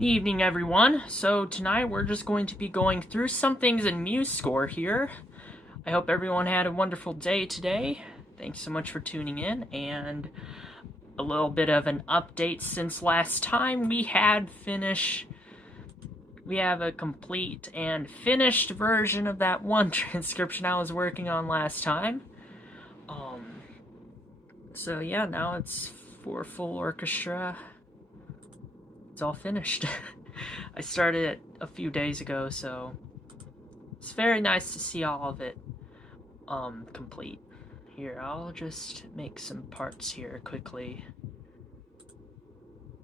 Evening, everyone. So tonight we're just going to be going through some things in Musescore here. I hope everyone had a wonderful day today. Thanks so much for tuning in, and a little bit of an update since last time. We have a complete and finished version of that one transcription I was working on last time. So yeah, now it's for full orchestra. It's all finished. I started it a few days ago, so it's very nice to see all of it complete. Here, I'll just make some parts here quickly,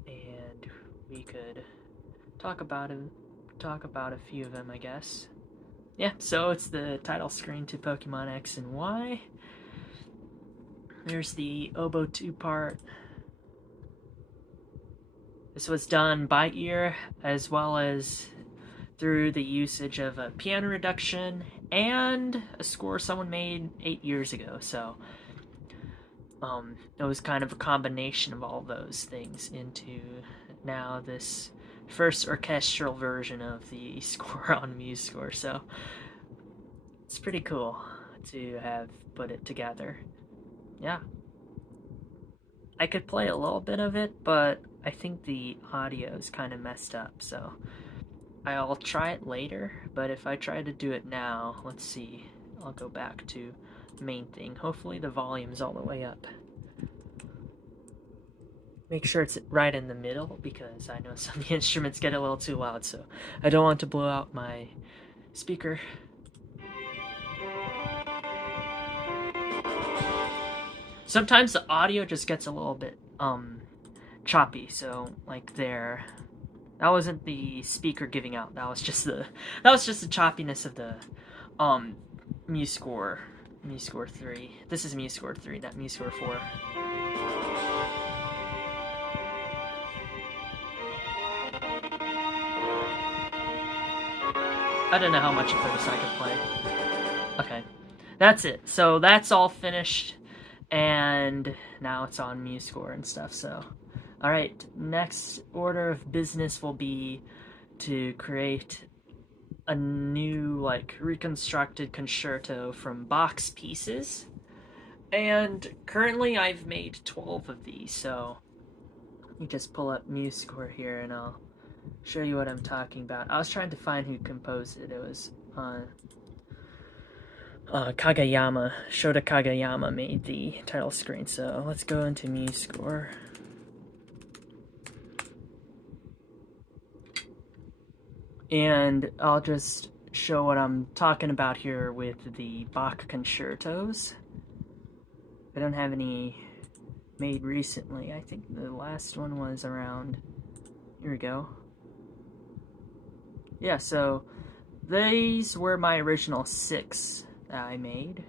and we could talk about a few of them, I guess. Yeah, so it's the title screen to Pokemon X and Y. There's the Oboe 2 part. This was done by ear, as well as through the usage of a piano reduction and a score someone made 8 years ago. So it was kind of a combination of all those things into now this first orchestral version of the score on Musescore. So it's pretty cool to have put it together. Yeah. I could play a little bit of it, but I think the audio is kind of messed up, so I'll try it later. But if I try to do it now, let's see, I'll go back to the main thing. Hopefully the volume's all the way up. Make sure it's right in the middle, because I know some of the instruments get a little too loud, so I don't want to blow out my speaker. Sometimes the audio just gets a little bit choppy, so like there, that wasn't the speaker giving out. That was just the choppiness of the Musescore 3. This is Musescore 3, not Musescore 4. I don't know how much of this I could play. Okay, that's it. So that's all finished. And now it's on Musescore and stuff, so. Alright, next order of business will be to create a new, reconstructed concerto from box pieces. And currently I've made 12 of these, so you just pull up Musescore here and I'll show you what I'm talking about. I was trying to find who composed it. It was Kagayama, Shota Kagayama made the title screen, so let's go into Musescore. And I'll just show what I'm talking about here with the Bach concertos. I don't have any made recently. I think the last one was around, here we go. Yeah, so these were my original 6 that I made,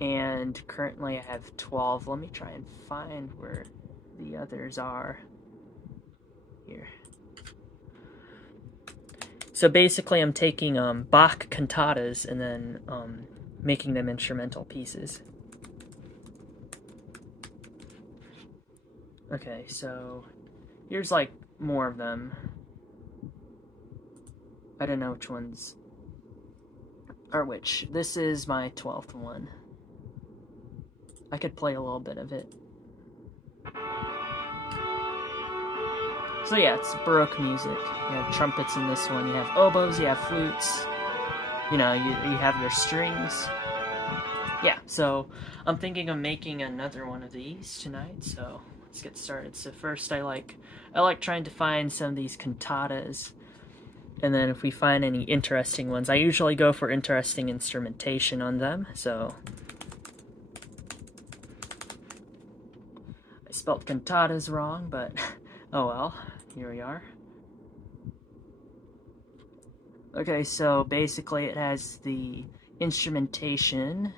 and currently I have 12. Let me try and find where the others are. Here. So basically I'm taking Bach cantatas and then making them instrumental pieces. Okay, so here's like more of them. I don't know which ones or which. This is my 12th one. I could play a little bit of it. So yeah, it's Baroque music. You have trumpets in this one, you have oboes, you have flutes, you know, you have your strings. Yeah, so I'm thinking of making another one of these tonight, so let's get started. So first I like trying to find some of these cantatas, and then if we find any interesting ones, I usually go for interesting instrumentation on them, so I spelled cantatas wrong, but oh well. Here we are. Okay, so basically it has the instrumentation.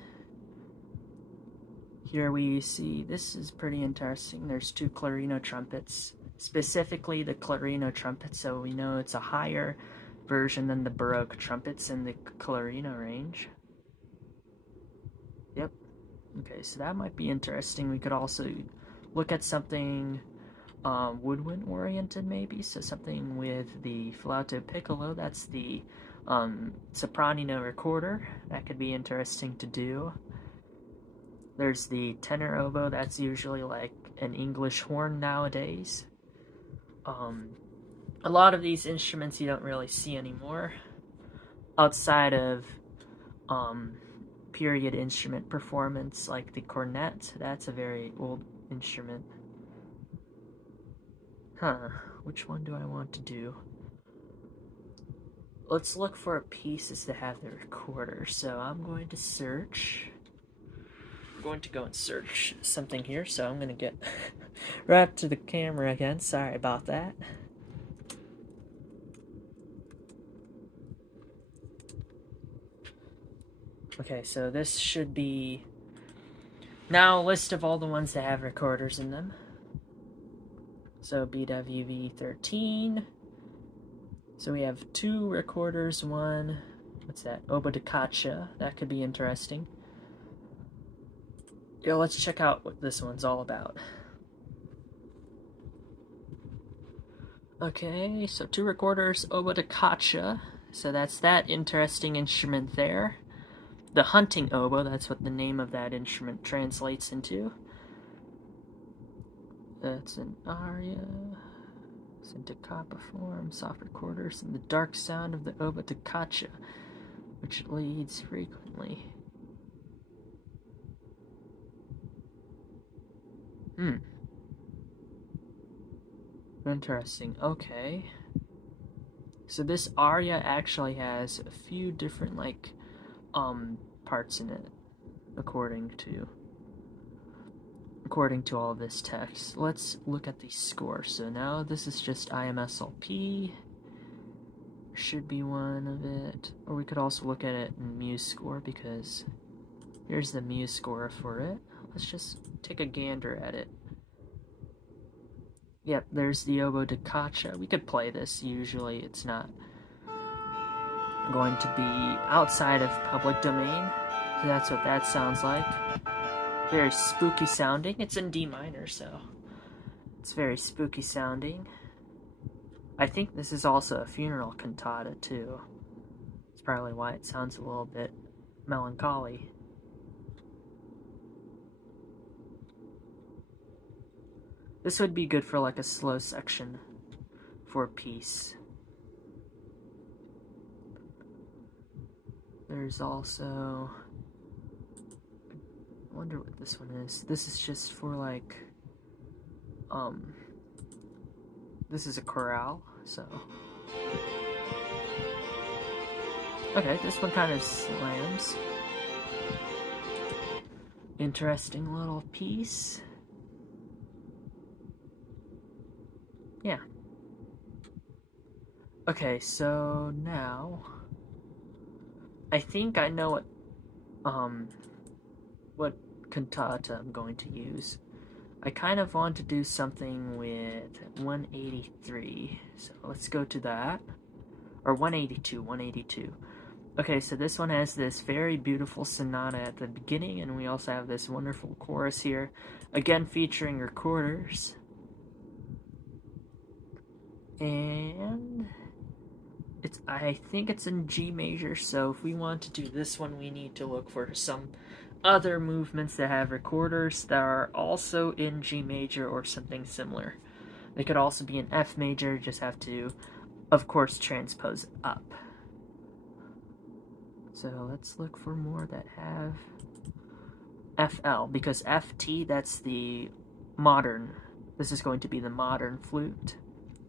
Here we see, this is pretty interesting. There's 2 clarino trumpets, specifically the clarino trumpet, so we know it's a higher version than the Baroque trumpets in the clarino range. Yep. Okay, so that might be interesting. We could also look at something woodwind oriented maybe, so something with the flauto piccolo, that's the sopranino recorder, that could be interesting to do. There's the tenor oboe, that's usually like an English horn nowadays. A lot of these instruments you don't really see anymore, outside of period instrument performance, like the cornet, that's a very old instrument. Which one do I want to do? Let's look for pieces that have the recorder. So I'm going to search. I'm going to go and search something here. So I'm going to get right to the camera again. Sorry about that. Okay, so this should be now a list of all the ones that have recorders in them. So BWV13. So we have 2 recorders, one, what's that, oboe da caccia, that could be interesting. Yeah, let's check out what this one's all about. Okay, so 2 recorders, oboe da caccia, so that's that interesting instrument there. The hunting oboe, that's what the name of that instrument translates into. That's an aria. Syntacapa form, soft recorders, and the dark sound of the oboe da caccia, which leads frequently. Interesting. Okay. So this aria actually has a few different parts in it, according to all of this text. Let's look at the score. So now this is just IMSLP. Should be one of it. Or we could also look at it in Musescore, because here's the Musescore for it. Let's just take a gander at it. Yep, there's the oboe da caccia. We could play this. Usually it's not going to be outside of public domain. So that's what that sounds like. Very spooky sounding. It's in D minor, so it's very spooky sounding. I think this is also a funeral cantata too. It's probably why it sounds a little bit melancholy. This would be good for like a slow section for a piece. There's also, I wonder what this one is. This is just for like, this is a chorale, so. Okay, this one kind of slams. Interesting little piece. Yeah. Okay, so now I think I know what cantata I'm going to use. I kind of want to do something with 183, so let's go to that. Or 182. Okay, so this one has this very beautiful sonata at the beginning, and we also have this wonderful chorus here, again featuring recorders. And I think it's in G major, so if we want to do this one, we need to look for some other movements that have recorders that are also in G major or something similar. They could also be in F major, just have to, of course, transpose up. So let's look for more that have FL, because FT, that's the modern, this is going to be the modern flute,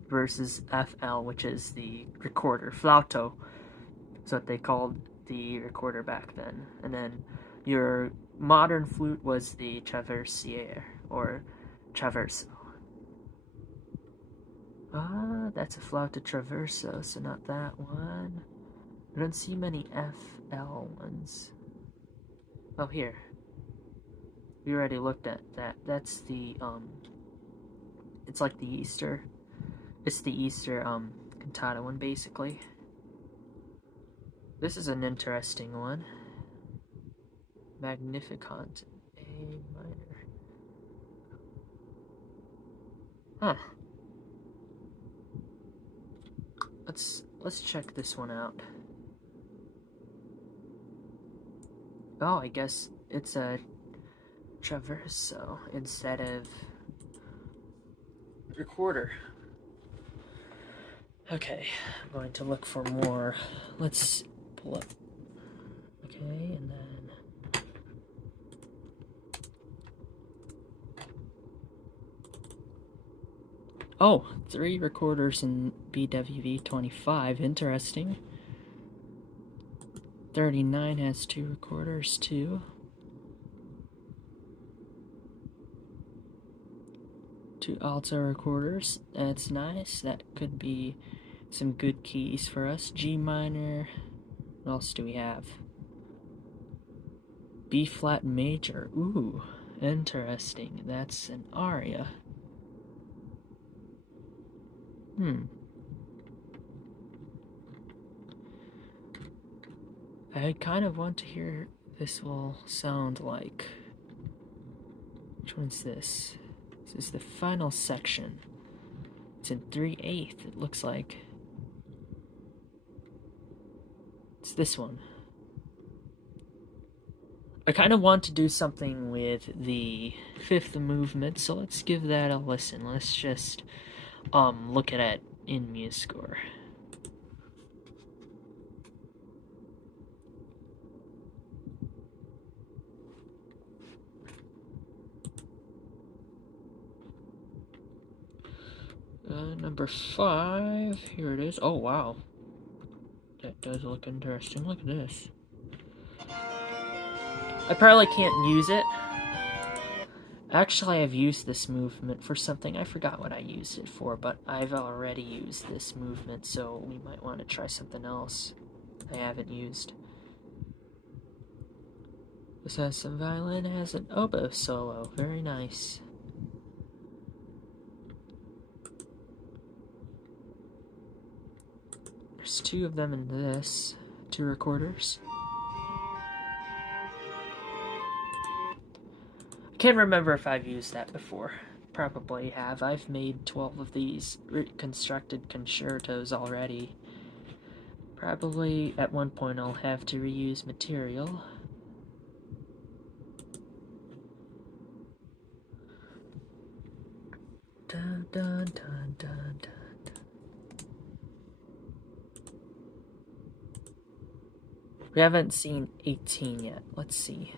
versus FL, which is the recorder, flauto. That's what they called the recorder back then. And then your modern flute was the traversiere, or traverso. That's a flauto traverso, so not that one. I don't see many FL ones. Oh, here. We already looked at that. That's the, it's like the Easter. It's the Easter, cantata one, basically. This is an interesting one. Magnificat, A minor. Huh. Let's check this one out. Oh, I guess it's a traverso instead of recorder. Okay, I'm going to look for more. Let's pull up. Okay, and then oh, 3 recorders in BWV25. Interesting. 39 has 2 recorders too. 2 alto recorders. That's nice. That could be some good keys for us. G minor. What else do we have? B flat major. Ooh, interesting. That's an aria. I kind of want to hear this will sound like. Which one's this? This is the final section. It's in 3/8, it looks like. It's this one. I kind of want to do something with the 5th movement, so let's give that a listen. Let's just look at it in Musescore. Number 5, here it is. Oh wow, that does look interesting. Look at this. I probably can't use it. Actually, I've used this movement for something. I forgot what I used it for, but I've already used this movement, so we might want to try something else I haven't used. This has some violin, it has an oboe solo. Very nice. There's 2 of them in this. 2 recorders. Can't remember if I've used that before. Probably have. I've made 12 of these reconstructed concertos already. Probably at one point I'll have to reuse material. Dun, dun, dun, dun, dun. We haven't seen 18 yet. Let's see.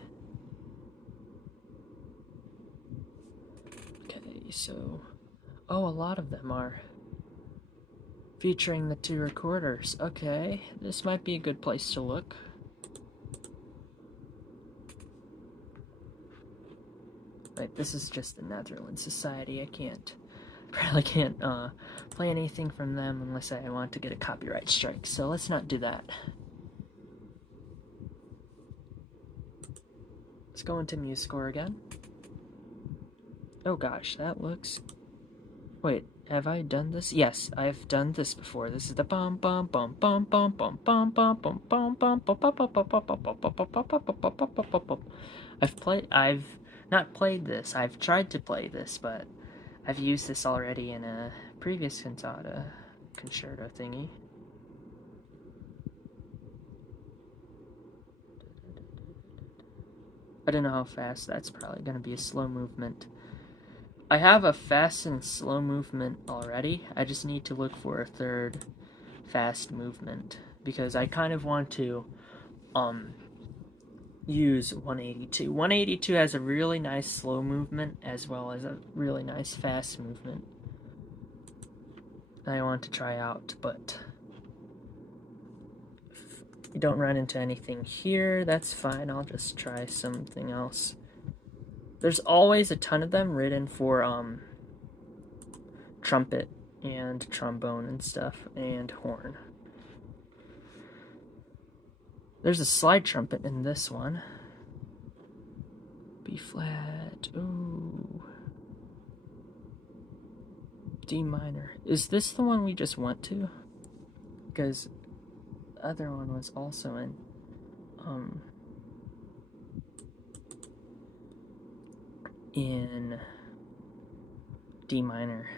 So, oh, a lot of them are featuring the 2 recorders. Okay, this might be a good place to look. Right, this is just the Netherlands Society. Probably can't play anything from them unless I want to get a copyright strike. So let's not do that. Let's go into Musescore again. Oh gosh, that looks... Wait, have I done this? Yes, I've done this before. This is the bum bum bum bum bum bum bum bum bum bum bum bum bum. I've not played this. I've tried to play this, but I've used this already in a previous cantata concerto thingy. I don't know how fast. That's probably going to be a slow movement. I have a fast and slow movement already. I just need to look for a 3rd fast movement because I kind of want to use 182. 182 has a really nice slow movement as well as a really nice fast movement I want to try out, but if you don't run into anything here, that's fine. I'll just try something else. There's always a ton of them written for trumpet and trombone and stuff, and horn. There's a slide trumpet in this one. B flat. Ooh. D minor. Is this the one we just went to? Because the other one was also in D minor.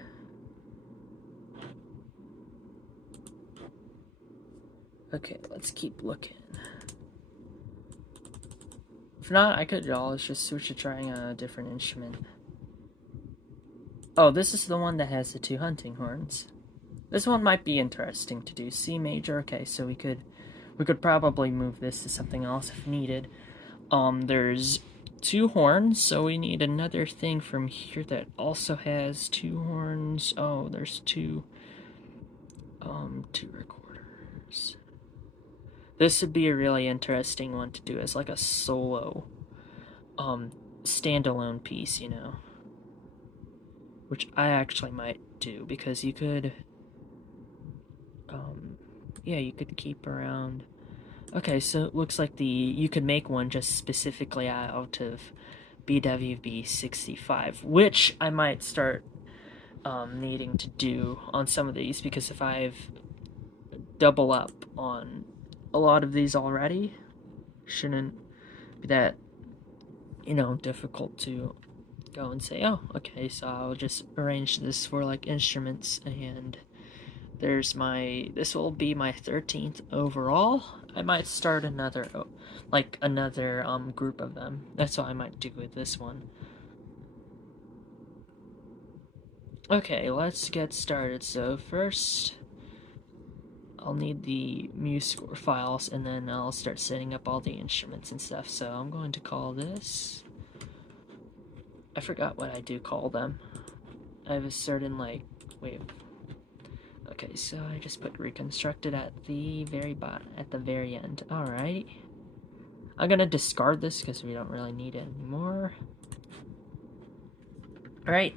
Okay, let's keep looking. If not, I could always just switch to trying a different instrument. Oh, this is the one that has the 2 hunting horns. This one might be interesting to do. C major. Okay, so we could probably move this to something else if needed. There's 2 horns, so we need another thing from here that also has 2 horns. Oh, there's 2 recorders. This would be a really interesting one to do as like a solo standalone piece, you know. Which I actually might do, because you could yeah, you could keep around. Okay, so it looks like you could make one just specifically out of BWB 65, which I might start needing to do on some of these, because if I've double up on a lot of these already, shouldn't be that, you know, difficult to go and say, oh, okay, so I'll just arrange this for like instruments, and there's this will be my 13th overall. I might start another group of them. That's what I might do with this one. Okay, let's get started. So first, I'll need the Musescore files, and then I'll start setting up all the instruments and stuff. So I'm going to call this, I forgot what I do call them. I have a certain wait. Okay, so I just put reconstructed at the very bottom, at the very end. Alright. I'm gonna discard this because we don't really need it anymore. Alright.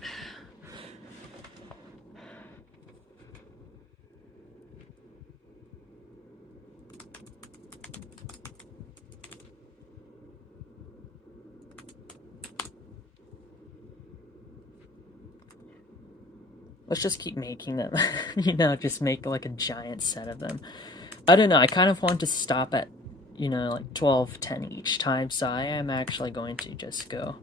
Let's just keep making them. You know, just make like a giant set of them. I don't know, I kind of want to stop at, you know, like 12, 10 each time, so I am actually going to just go.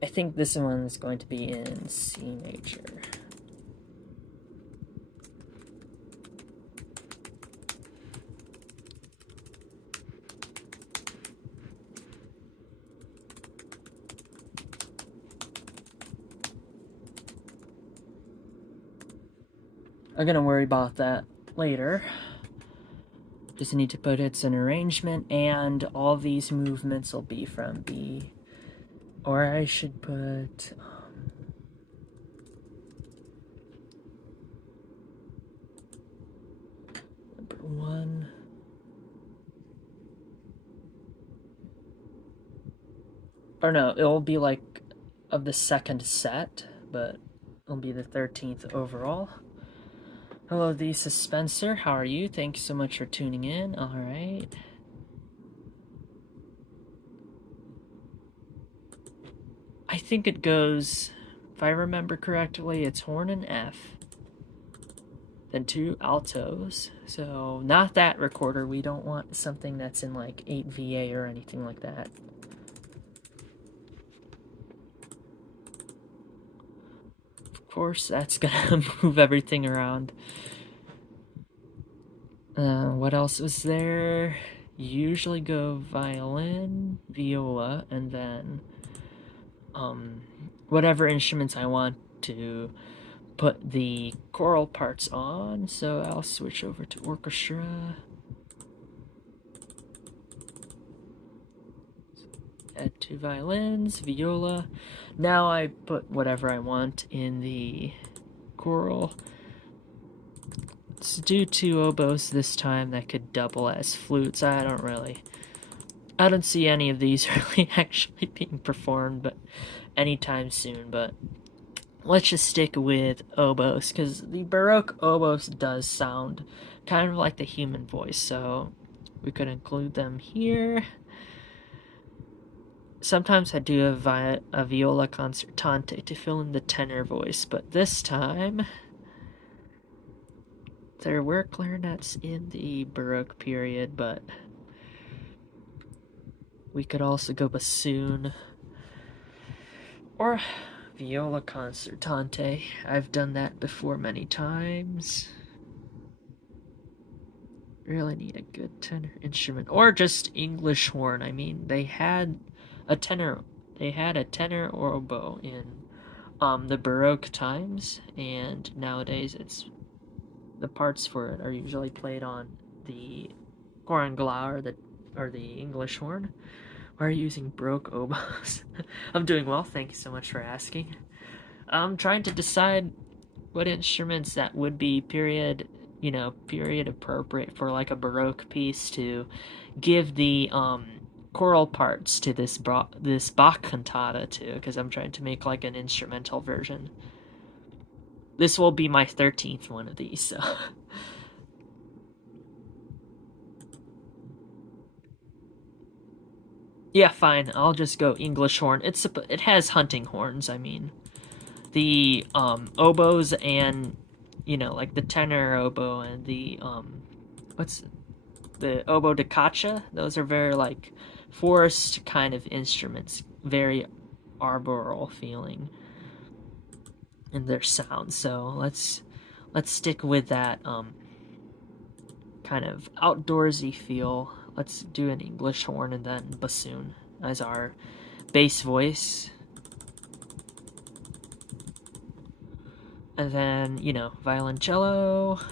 I think this one is going to be in C major. I'm gonna worry about that later. Just need to put it's an arrangement, and all these movements will be from B. Or I should put number 1. Or no, it'll be like of the second set, but it'll be the 13th overall. Hello, the Suspenser. How are you? Thank you so much for tuning in. Alright. I think it goes, if I remember correctly, it's horn and F. Then 2 altos. So, not that recorder. We don't want something that's in like 8 VA or anything like that. Of course, that's gonna move everything around. What else was there? Usually go violin, viola, and then whatever instruments I want to put the choral parts on. So I'll switch over to orchestra. Add 2 violins, viola. Now I put whatever I want in the choral. Let's do 2 oboes this time that could double as flutes. I don't see any of these really actually being performed but anytime soon, but let's just stick with oboes, because the Baroque oboes does sound kind of like the human voice, so we could include them here. Sometimes I do a viola concertante to fill in the tenor voice, but this time there were clarinets in the Baroque period, but we could also go bassoon. Or Viola concertante. I've done that before many times. Really need a good tenor instrument, or just English horn. I mean, they had a tenor oboe in the Baroque times, and nowadays the parts for it are usually played on the corangla, or the English horn. Why are you using Baroque oboes? I'm doing well, thank you so much for asking. I'm trying to decide what instruments that would be period appropriate for like a Baroque piece to give the choral parts to this Bach cantata to, because I'm trying to make like an instrumental version. This will be my 13th one of these, so. Yeah, fine. I'll just go English horn. It has hunting horns. I mean, the oboes and like the tenor oboe and the what's the oboe da caccia. Those are very like forest kind of instruments, very arboreal feeling in their sound. So let's stick with that kind of outdoorsy feel. Let's do an English horn and then bassoon as our bass voice. And then, violoncello.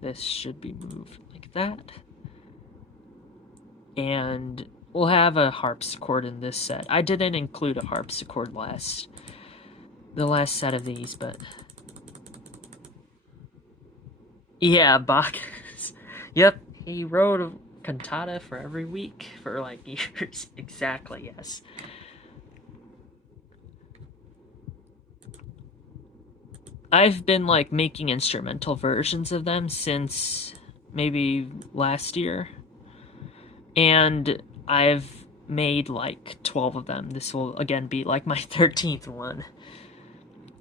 This should be moved like that. And we'll have a harpsichord in this set. I didn't include a harpsichord the last set of these, but yeah, Bach. Yep, he wrote a cantata for every week for like years. Exactly, yes. I've been like making instrumental versions of them since maybe last year. And I've made like 12 of them. This will again be like my 13th one.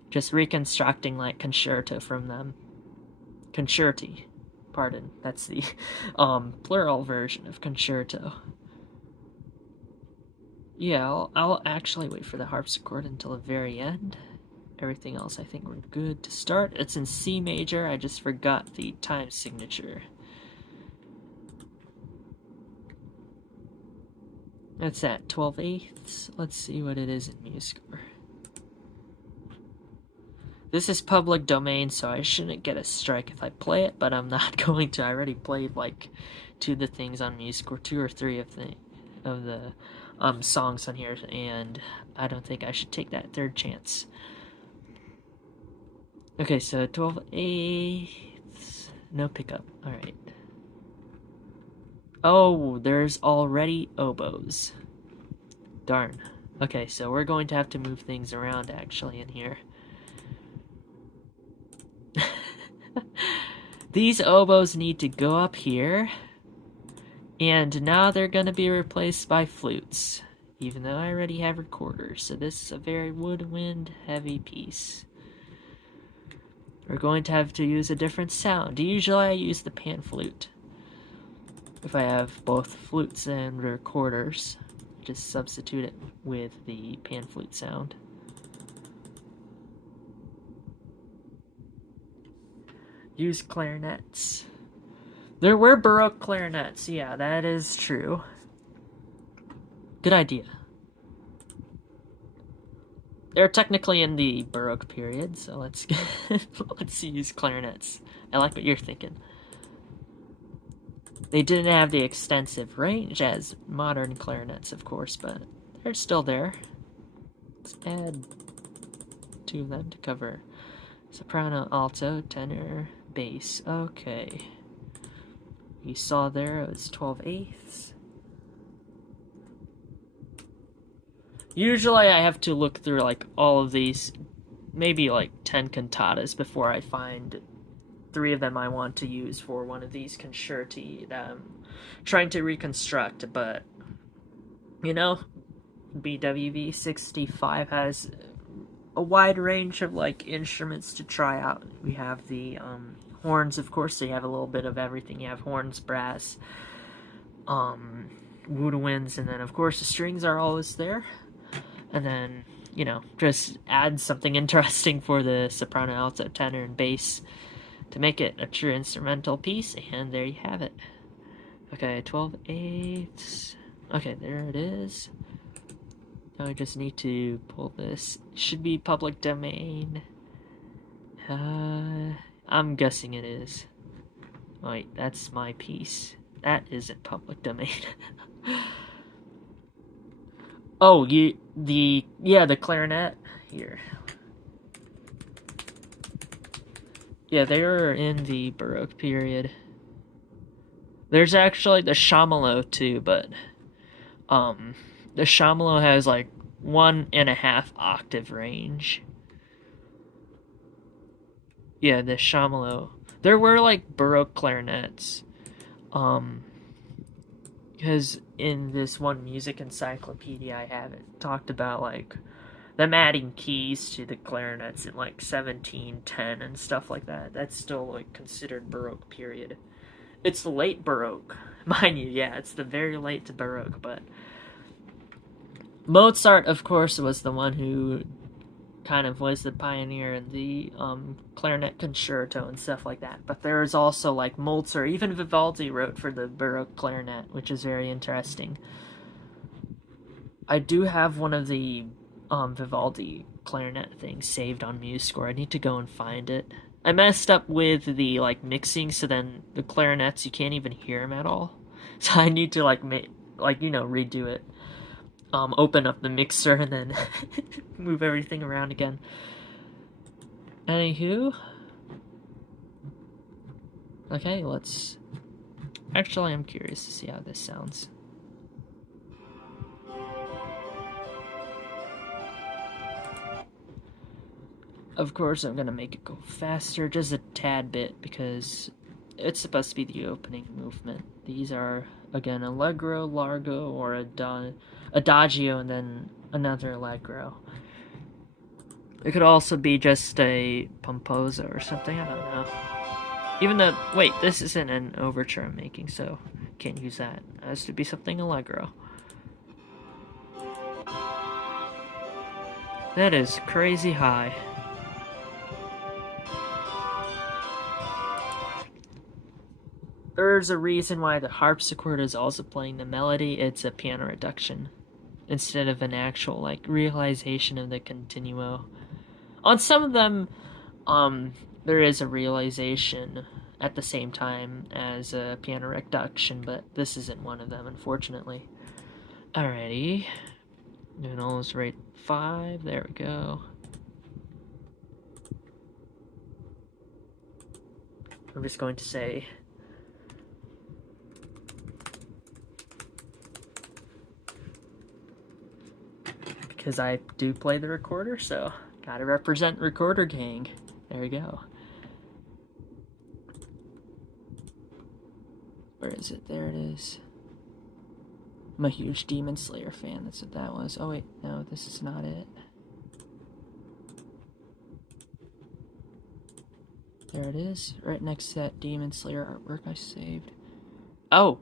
Just reconstructing like concerto from them. Concerti. Pardon, that's the plural version of concerto. Yeah, I'll actually wait for the harpsichord until the very end. Everything else I think we're good to start. It's in C major, I just forgot the time signature. That's at 12/8. Let's see what it is in Musescore. This is public domain, so I shouldn't get a strike if I play it, but I'm not going to. I already played like 2 of the things on Musescore, 2 or 3 of the songs on here, and I don't think I should take that third chance. Okay, so 12/8, no pickup. All right. Oh, there's already oboes. Darn. Okay, so we're going to have to move things around actually in here. These oboes need to go up here, and now they're going to be replaced by flutes, even though I already have recorders, so this is a very woodwind heavy piece. We're going to have to use a different sound. Usually I use the pan flute. If I have both flutes and recorders, just substitute it with the pan flute sound. Use clarinets. There were Baroque clarinets, yeah, that is true. Good idea. They're technically in the Baroque period, so let's use clarinets. I like what you're thinking. They didn't have the extensive range as modern clarinets, of course, but they're still there. Let's add 2 of them to cover soprano, alto, tenor, bass. Okay. You saw there it was 12/8. Usually I have to look through like all of these, maybe like 10 cantatas before I find 3 of them I want to use for one of these concerti that I'm trying to reconstruct, but BWV 65 has a wide range of like instruments to try out. We have the horns, of course, so you have a little bit of everything. You have horns, brass, woodwinds, and then of course the strings are always there. And then, you know, just add something interesting for the soprano, alto, tenor, and bass to make it a true instrumental piece, and there you have it. Okay, 12/8. Okay, there it is. Now I just need to pull this. It should be public domain. I'm guessing it is. Wait, that's my piece. That isn't public domain. Oh, the clarinet here. Yeah, they are in the Baroque period. There's actually the tremolo too, but the tremolo has like 1.5 octave range. Yeah, the tremolo. There were like Baroque clarinets. Because in this one music encyclopedia I have, it talked about like them adding keys to the clarinets in like 1710 and stuff like that. That's still like considered Baroque period. It's the late Baroque, mind you. Yeah, it's the very late Baroque, but Mozart, of course, was the one who kind of was the pioneer in the clarinet concerto and stuff like that. But there is also like Mozart, even Vivaldi wrote for the Baroque clarinet, which is very interesting. I do have one of the Vivaldi clarinet things saved on Musescore. I need to go and find it. I messed up with the like mixing, so then the clarinets you can't even hear them at all. So I need to redo it. Open up the mixer and then move everything around again. Anywho. Okay, let's... Actually, I'm curious to see how this sounds. Of course, I'm gonna make it go faster, just a tad bit, because it's supposed to be the opening movement. These are, again, allegro, largo, or adagio, and then another allegro. It could also be just a pomposa or something, I don't know. Even though, wait, this isn't an overture I'm making, so can't use that. It has to be something allegro. That is crazy high. There's a reason why the harpsichord is also playing the melody. It's a piano reduction instead of an actual like realization of the continuo. On some of them, there is a realization at the same time as a piano reduction, but this isn't one of them, unfortunately. Alrighty, doing almost rate 5. There we go. I'm just going to say. Because I do play the recorder, so gotta represent recorder gang. There we go. Where is it? There it is. I'm a huge Demon Slayer fan. That's what that was. Oh wait, no, this is not it. There it is, right next to that Demon Slayer artwork I saved. Oh!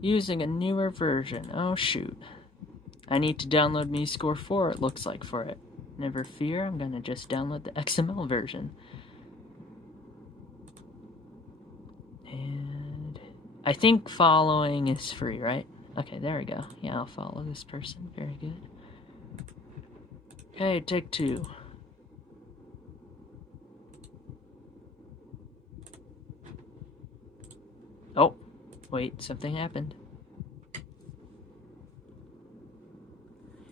Using a newer version. Oh shoot. I need to download Musescore 4, it looks like, for it. Never fear, I'm gonna just download the XML version. And I think following is free, right? Okay, there we go. Yeah, I'll follow this person. Very good. Okay, take 2. Oh, wait, something happened.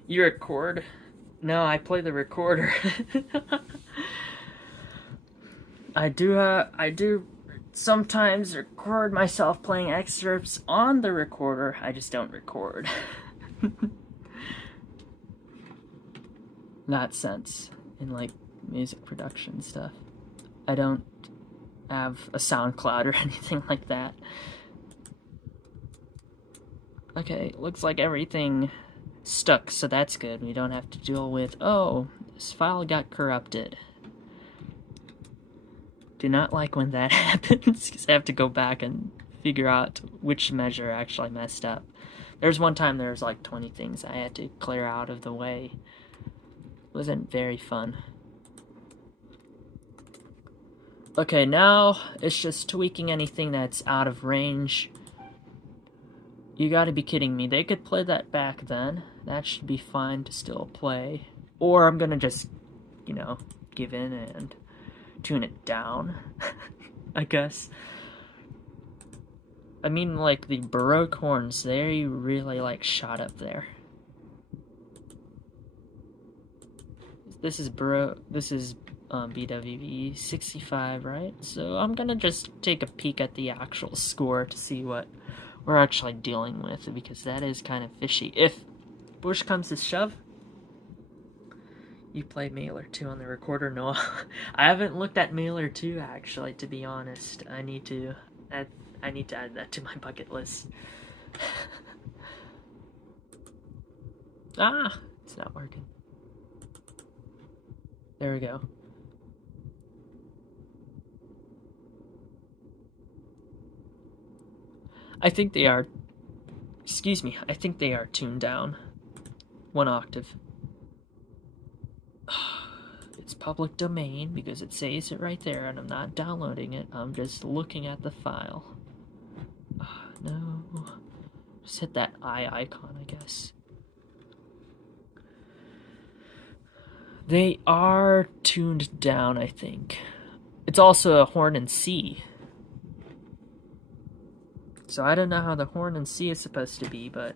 You record? No, I play the recorder. I do sometimes record myself playing excerpts on the recorder. I just don't record. That sense in like music production stuff. I don't have a SoundCloud or anything like that. Okay, looks like everything stuck, so that's good. We don't have to deal with, oh, this file got corrupted. Do not like when that happens, because I have to go back and figure out which measure actually messed up. There's one time there was like 20 things I had to clear out of the way. It wasn't very fun. Okay, now it's just tweaking anything that's out of range. You gotta be kidding me. They could play that back then. That should be fine to still play. Or I'm gonna just, you know, give in and tune it down, I guess. I mean, like, the Baroque horns, they really, like, shot up there. This is BWV 65, right? So I'm gonna just take a peek at the actual score to see what we're actually dealing with, because that is kind of fishy. If push comes to shove, you play Mailer 2 on the recorder? No, I haven't looked at Mailer 2 actually, to be honest. I need to add that to my bucket list. Ah, it's not working. There we go. I think they are, excuse me, I think they are tuned down 1 octave. It's public domain because it says it right there, and I'm not downloading it. I'm just looking at the file. No. Just hit that eye icon, I guess. They are tuned down, I think. It's also a horn in C. So I don't know how the horn in C is supposed to be, but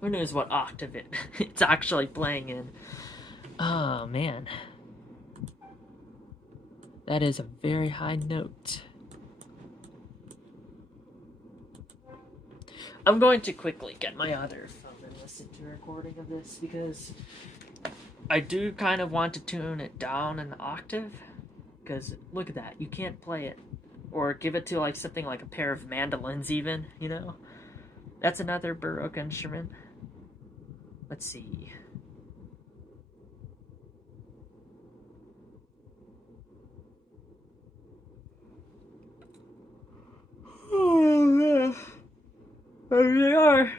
who knows what octave it's actually playing in. Oh, man. That is a very high note. I'm going to quickly get my other phone and listen to a recording of this, because I do kind of want to tune it down an octave. Because look at that, you can't play it. Or give it to like something like a pair of mandolins even, you know? That's another Baroque instrument. Let's see. Oh man. There they are.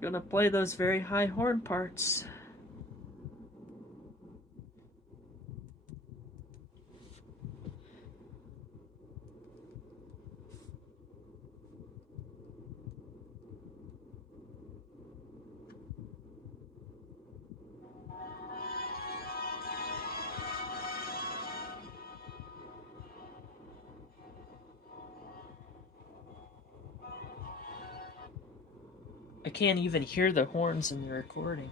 Gonna play those very high horn parts. I can't even hear the horns in the recording.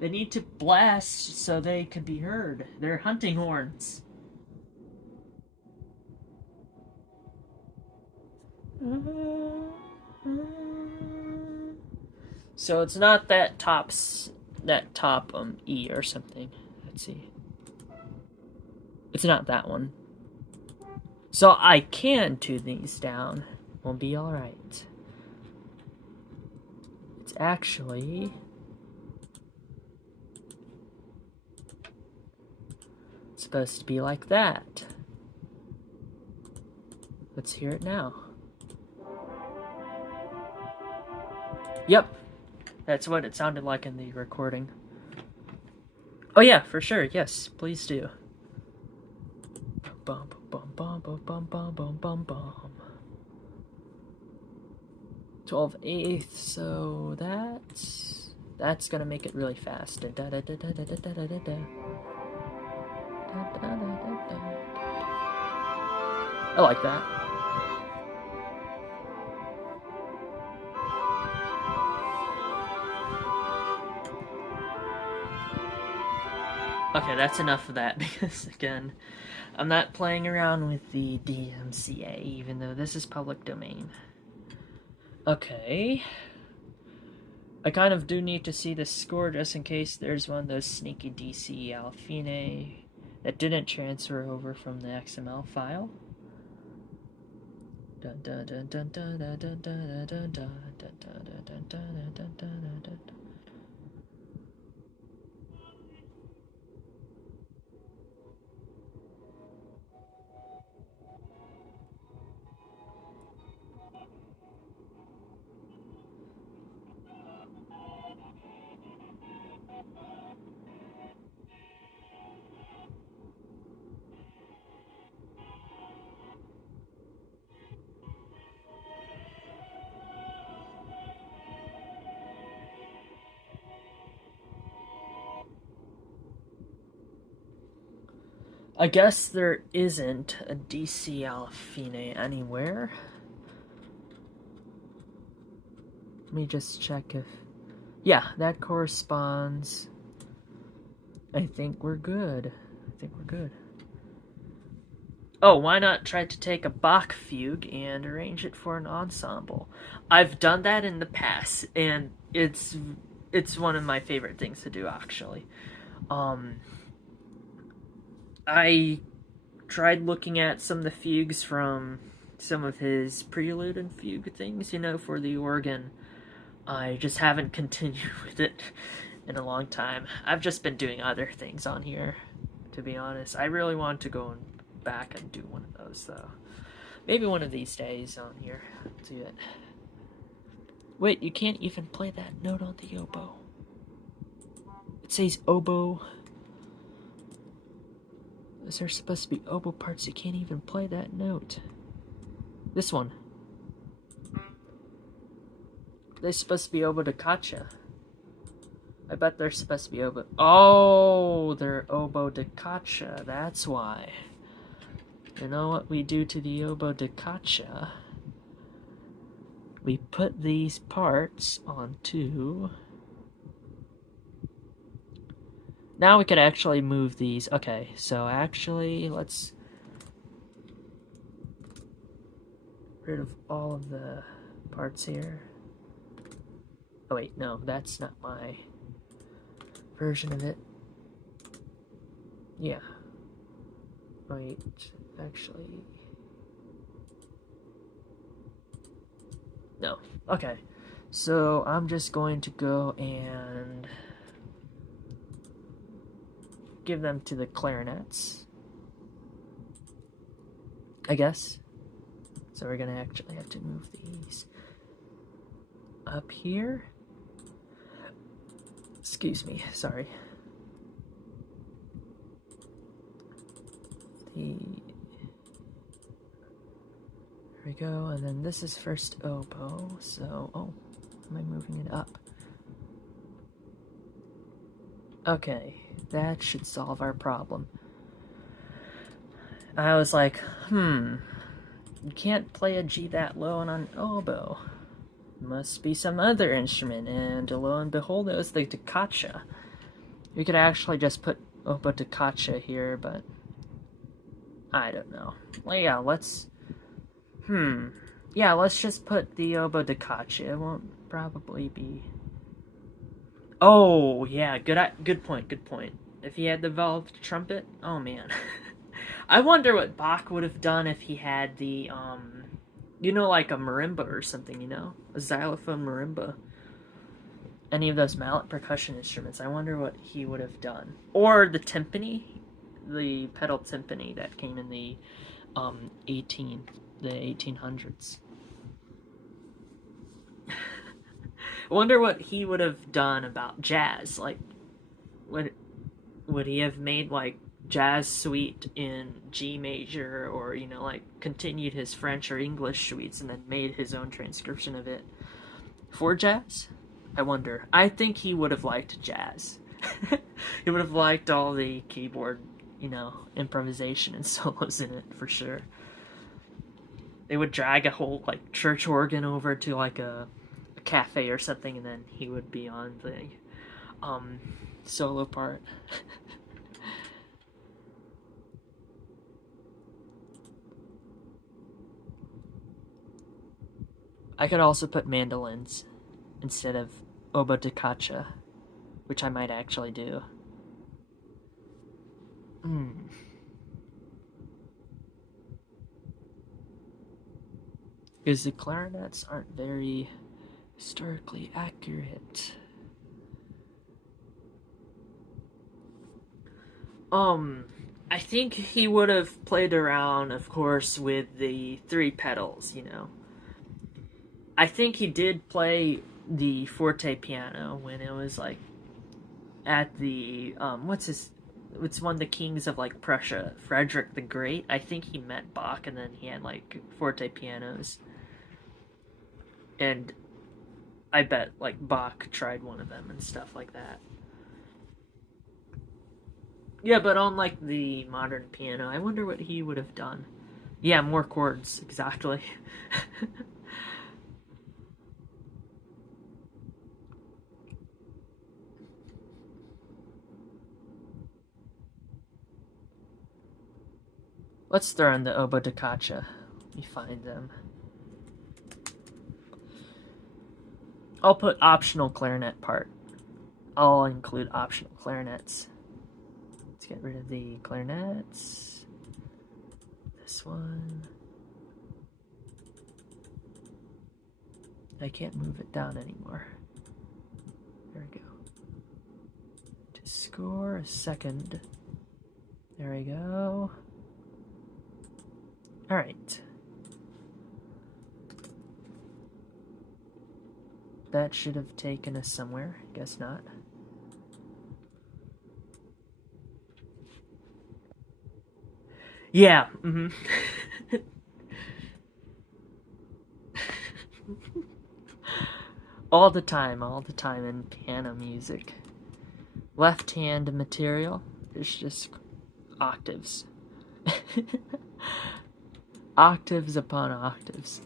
They need to blast so they can be heard. They're hunting horns. So it's not that top E or something. Let's see. It's not that one. So I can tune these down. We'll be alright. It's actually... supposed to be like that. Let's hear it now. Yep. That's what it sounded like in the recording. Oh yeah, for sure. Yes, please do. Bum bum bum bum bum bum bum bum bum. 12/8, so that's gonna make it really fast. I like that. Okay, that's enough of that, because again, I'm not playing around with the DMCA, even though this is public domain. Okay. I kind of do need to see the score just in case there's one of those sneaky DC Alfine that didn't transfer over from the XML file. I guess there isn't a DC Alfine anywhere. Let me just check if... Yeah, that corresponds. I think we're good. Oh, why not try to take a Bach fugue and arrange it for an ensemble? I've done that in the past, and it's one of my favorite things to do, actually. I tried looking at some of the fugues from some of his prelude and fugue things, for the organ. I just haven't continued with it in a long time. I've just been doing other things on here, to be honest. I really want to go back and do one of those, though. Maybe one of these days on here. I'll do it. Wait, you can't even play that note on the oboe. It says oboe. Is there supposed to be oboe parts? You can't even play that note. This one. They're supposed to be oboe da caccia. I bet they're supposed to be oboe. Oh, they're oboe da caccia. That's why. You know what we do to the oboe da caccia? We put these parts onto... Now we could actually move these. Okay, so actually, let's... rid of all of the parts here. Oh wait, no, that's not my version of it. Yeah. Wait, actually... No. Okay. So I'm just going to go and give them to the clarinets, I guess. So we're gonna actually have to move these up here. Excuse me, sorry. There we go, and then this is first oboe, so, oh, am I moving it up? Okay, that should solve our problem. I was like, you can't play a G that low on an oboe. Must be some other instrument, and lo and behold, it was the da caccia. We could actually just put oboe da caccia here, but I don't know. Well, yeah, let's... Yeah, let's just put the oboe da caccia. It won't probably be... Oh, yeah, good point. If he had the valved trumpet, oh man. I wonder what Bach would have done if he had the, like a marimba or something, a xylophone marimba. Any of those mallet percussion instruments, I wonder what he would have done. Or the timpani, the pedal timpani that came in the 1800s. I wonder what he would have done about jazz. Like, would he have made, like, jazz suite in G major, or, continued his French or English suites and then made his own transcription of it for jazz? I wonder. I think he would have liked jazz. He would have liked all the keyboard, improvisation and solos in it, for sure. They would drag a whole, like, church organ over to, like, a cafe or something, and then he would be on the solo part. I could also put mandolins instead of oboe da caccia, which I might actually do. Because the clarinets aren't very historically accurate. I think he would have played around, of course, with the 3 pedals, I think he did play the forte piano when it was, like, at the, it's one of the kings of, like, Prussia, Frederick the Great. I think he met Bach, and then he had, like, forte pianos. And I bet, like, Bach tried one of them and stuff like that. Yeah, but on like the modern piano, I wonder what he would have done. Yeah, more chords, exactly. Let's throw in the oboe da caccia. Let me find them. I'll put optional clarinet part. I'll include optional clarinets. Let's get rid of the clarinets. This one. I can't move it down anymore. There we go. To score a second. There we go. Alright. That should have taken us somewhere. Guess not. Yeah. All the time in piano music. Left hand material is just octaves. Octaves upon octaves.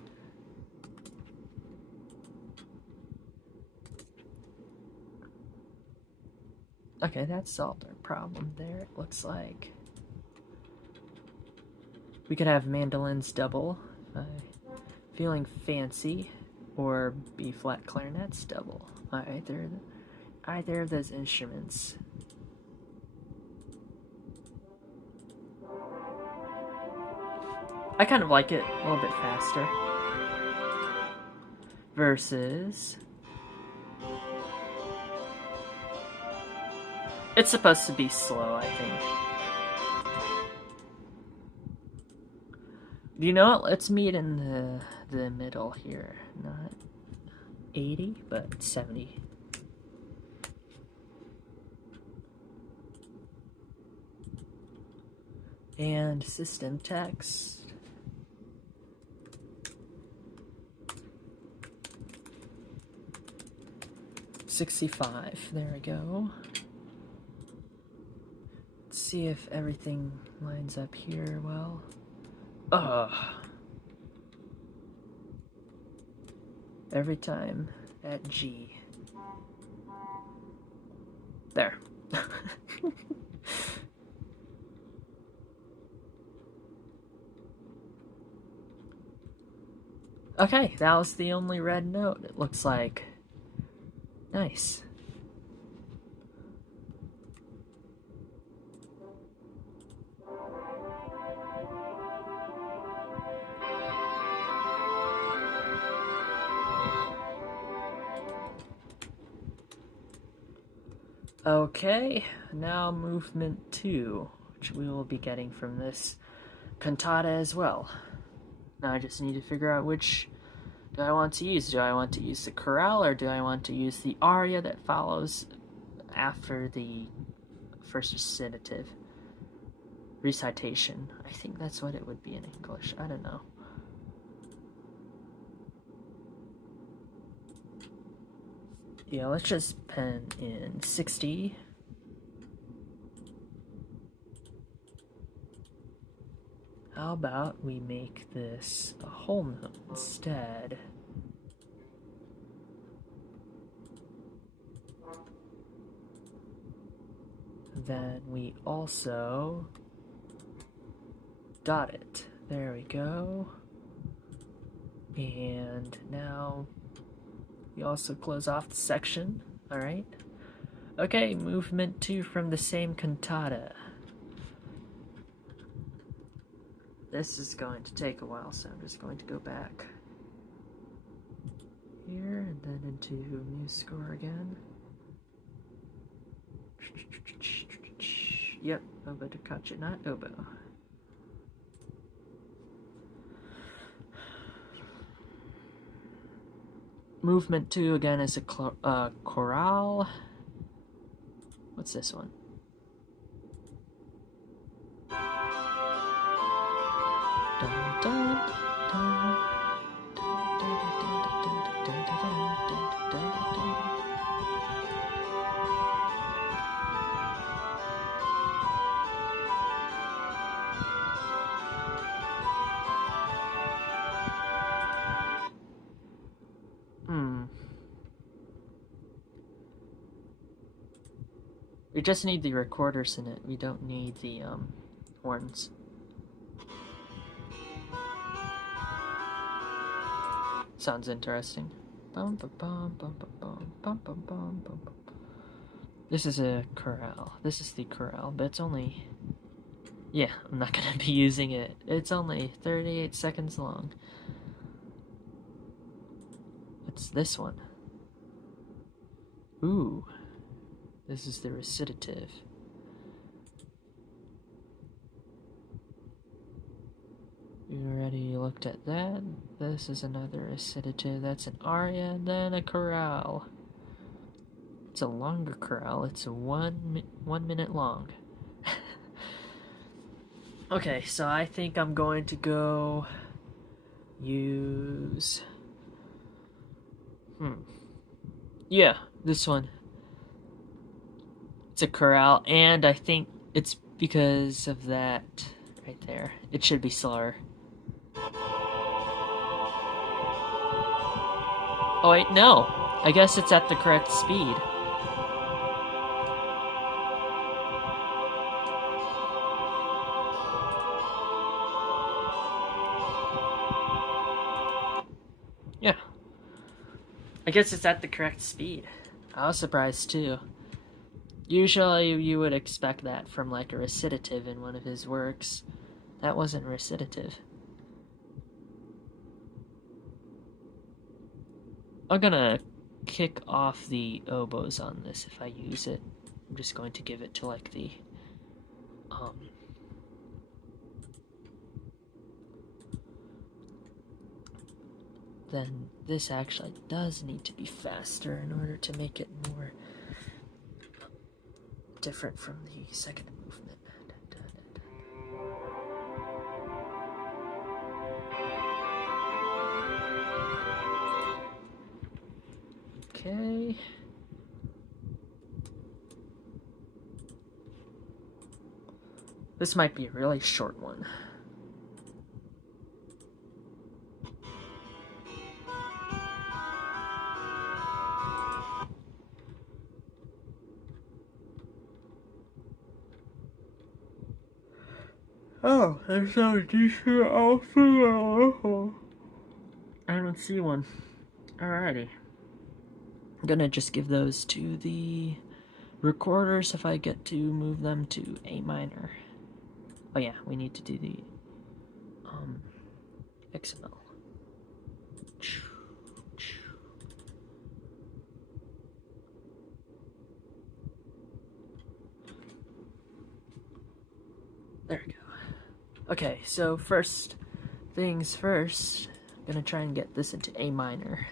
Okay, that solved our problem there, it looks like. We could have mandolins double, feeling fancy, or B-flat clarinets double. Either of those instruments. I kind of like it a little bit faster. Versus... It's supposed to be slow, I think. You know what? Let's meet in the middle here. Not 80, but 70. And system text. $65. There we go. Let's see if everything lines up here well. Every time at G. There. Okay, that was the only red note, it looks like. Nice. Okay, now movement 2, which we will be getting from this cantata as well. Now I just need to figure out which do I want to use. Do I want to use the chorale, or do I want to use the aria that follows after the first recitative? Recitation. I think that's what it would be in English. I don't know. Yeah, let's just pen in 60. How about we make this a whole note instead? Then we also dot it. There we go. And now we also close off the section. Alright. Okay, movement 2 from the same cantata. This is going to take a while, so I'm just going to go back here and then into Musescore again. Yep, oboe da caccia, not oboe. Movement 2 again is a chorale. What's this one? Dun, dun, dun. We just need the recorders in it. We don't need the horns. Sounds interesting. Bum, bum, bum, bum, bum, bum, bum, bum, bum, bum. This is a chorale. This is the chorale, but it's only... Yeah, I'm not gonna be using it. It's only 38 seconds long. It's this one. Ooh. This is the recitative. You already looked at that. This is another recitative. That's an aria and then a chorale. It's a longer chorale. It's a 1 minute long. Okay, so I think I'm going to go use... Yeah, this one. It's a chorale, and I think it's because of that right there. It should be slower. Oh wait, no. I guess it's at the correct speed. Yeah. I guess it's at the correct speed. I was surprised too. Usually you would expect that from like a recitative in one of his works. That wasn't recitative. I'm gonna kick off the oboes on this if I use it. I'm just going to give it to like the then this actually does need to be faster in order to make it more different from the second movement. Okay. This might be a really short one. Oh, there's no decent outfit. I don't see one. Alrighty. I'm gonna just give those to the recorders if I get to move them to A minor. Oh yeah, we need to do the XML. There we go. Okay, so first things first, I'm gonna try and get this into A minor.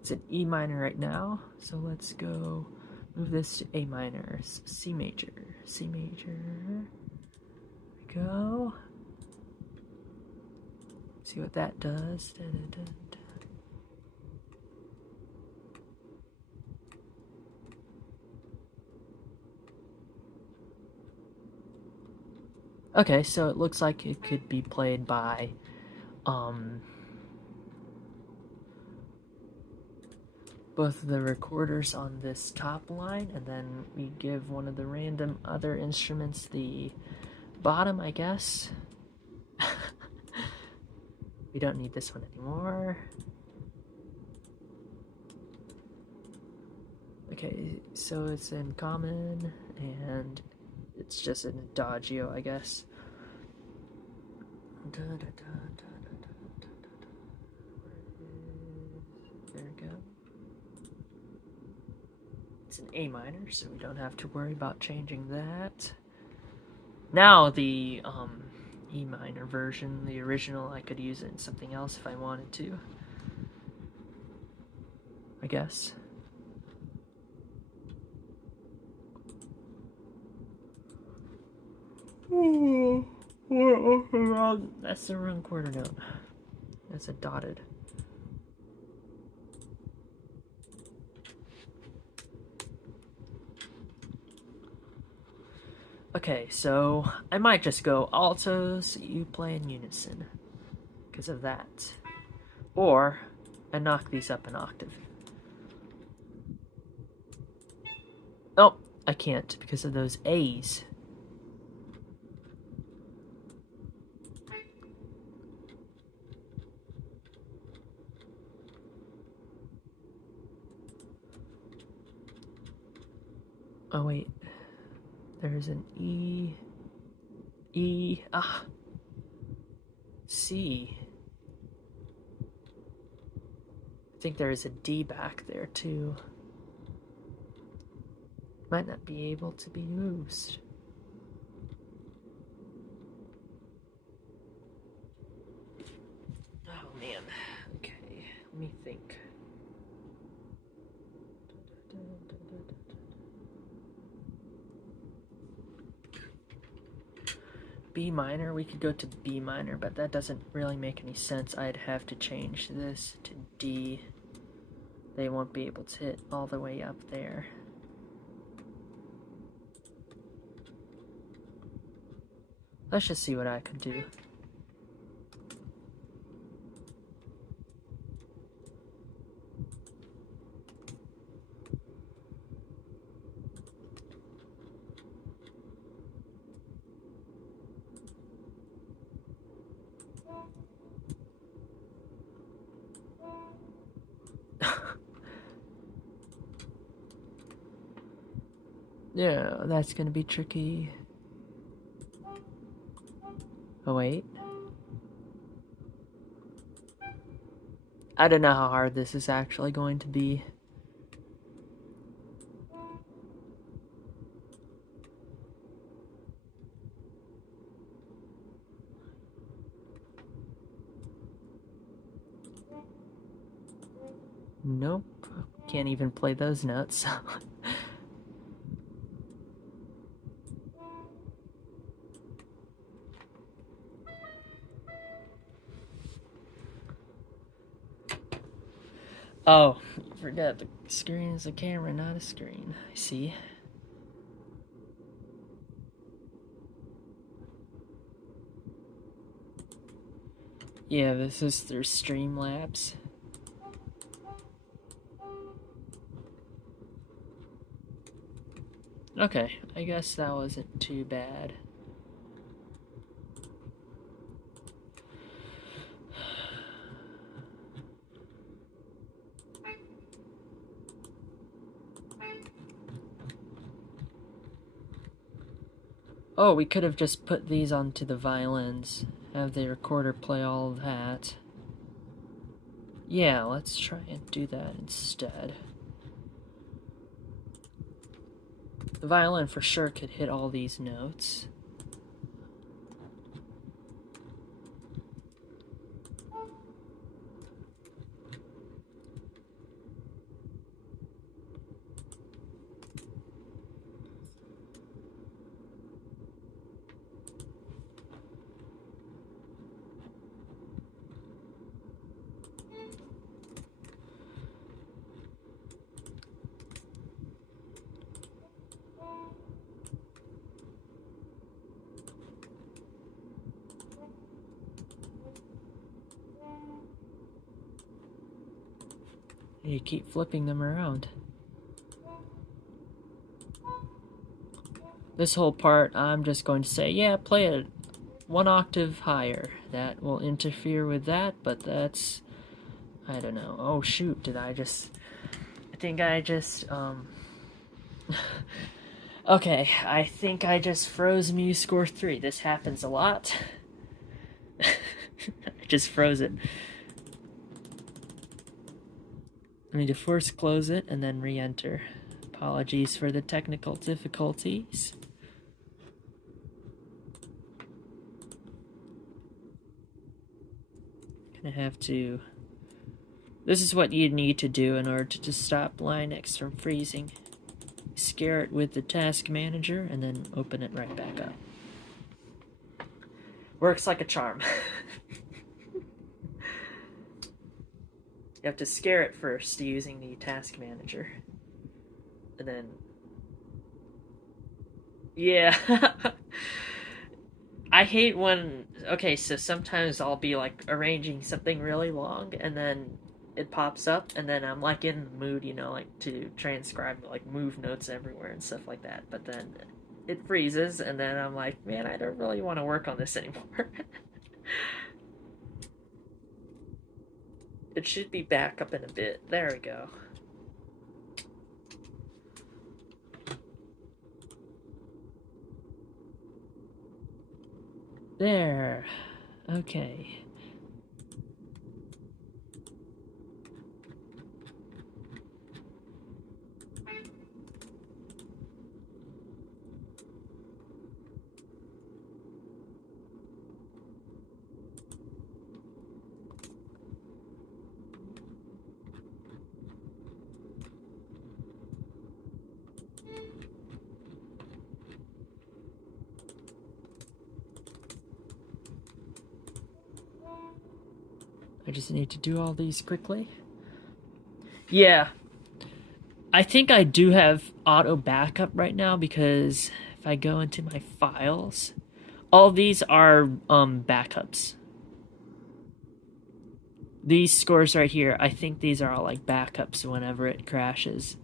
It's in E minor right now, so let's go move this to A minor. C major, C major. There we go. See what that does. Da, da, da, da. Okay, so it looks like it could be played by both of the recorders on this top line, and then we give one of the random other instruments the bottom, I guess. We don't need this one anymore. Okay, so it's in common, and it's just an adagio, I guess. There we go. It's an A minor, so we don't have to worry about changing that. Now the E minor version, the original, I could use it in something else if I wanted to, I guess. Oh, that's the wrong quarter note. That's a dotted. Okay, so I might just go altos, you play in unison because of that. Or I knock these up an octave. Oh, I can't because of those A's. Oh wait, there's an E. C. I think there is a D back there too. Might not be able to be used. Oh man. Okay, let me think. B minor, we could go to B minor, but that doesn't really make any sense. I'd have to change this to D. They won't be able to hit all the way up there. Let's just see what I could do. Yeah, that's gonna be tricky. Oh wait. I don't know how hard this is actually going to be. Nope. Can't even play those notes. Oh, forget the screen is a camera, not a screen. I see. Yeah, this is through Streamlabs. Okay, I guess that wasn't too bad. Oh, we could have just put these onto the violins. Have the recorder play all of that. Yeah, let's try and do that instead. The violin for sure could hit all these notes. You keep flipping them around. This whole part, I'm just going to say, yeah, play it 1 octave higher. That will interfere with that, but that's... I don't know. Oh shoot, did I just... I think I just, Okay, I think I just froze Musescore 3. This happens a lot. I just froze it. I need to force close it and then re-enter. Apologies for the technical difficulties. Gonna have to... This is what you need to do in order to stop Linux from freezing. Scare it with the task manager and then open it right back up. Works like a charm. You have to scare it first using the task manager. And then... Yeah. I hate when... Okay, so sometimes I'll be like arranging something really long and then it pops up, and then I'm like in the mood, you know, like to transcribe, like move notes everywhere and stuff like that. But then it freezes, and then I'm like, man, I don't really want to work on this anymore. It should be back up in a bit. There we go. There. Okay. I just need to do all these quickly. Yeah. I think I do have auto backup right now because if I go into my files, all these are backups. These scores right here, I think these are all like backups whenever it crashes.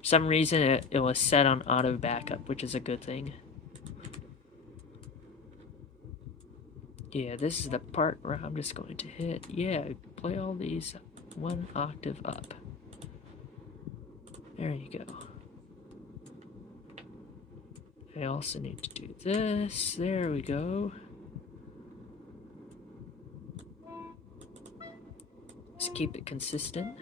For some reason it was set on auto backup, which is a good thing. Yeah, this is the part where I'm just going to hit, yeah, play all these 1 octave up. There you go. I also need to do this. There we go. Just keep it consistent.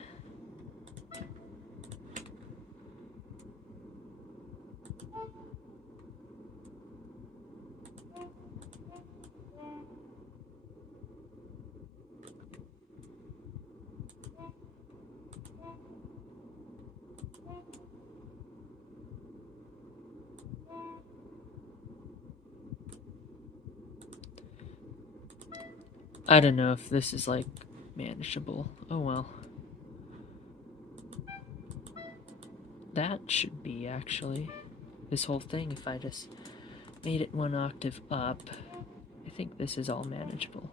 I don't know if this is like manageable. Oh well. That should be actually this whole thing if I just made it 1 octave up. I think this is all manageable.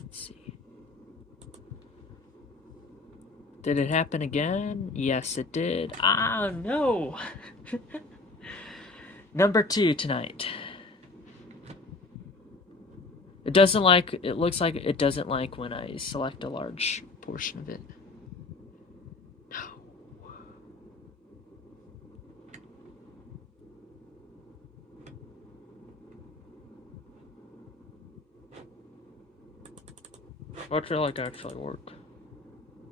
Let's see. Did it happen again? Yes, it did. Ah, no! Number 2 tonight. It looks like it doesn't like when I select a large portion of it. No. Watch it like actually work.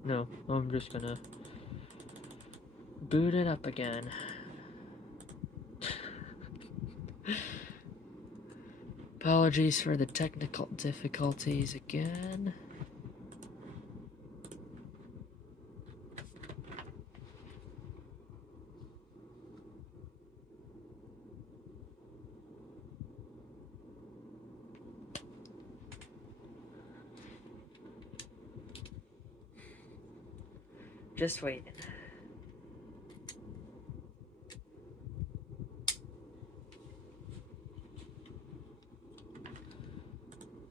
No, I'm just gonna boot it up again. Apologies for the technical difficulties again. Just waiting.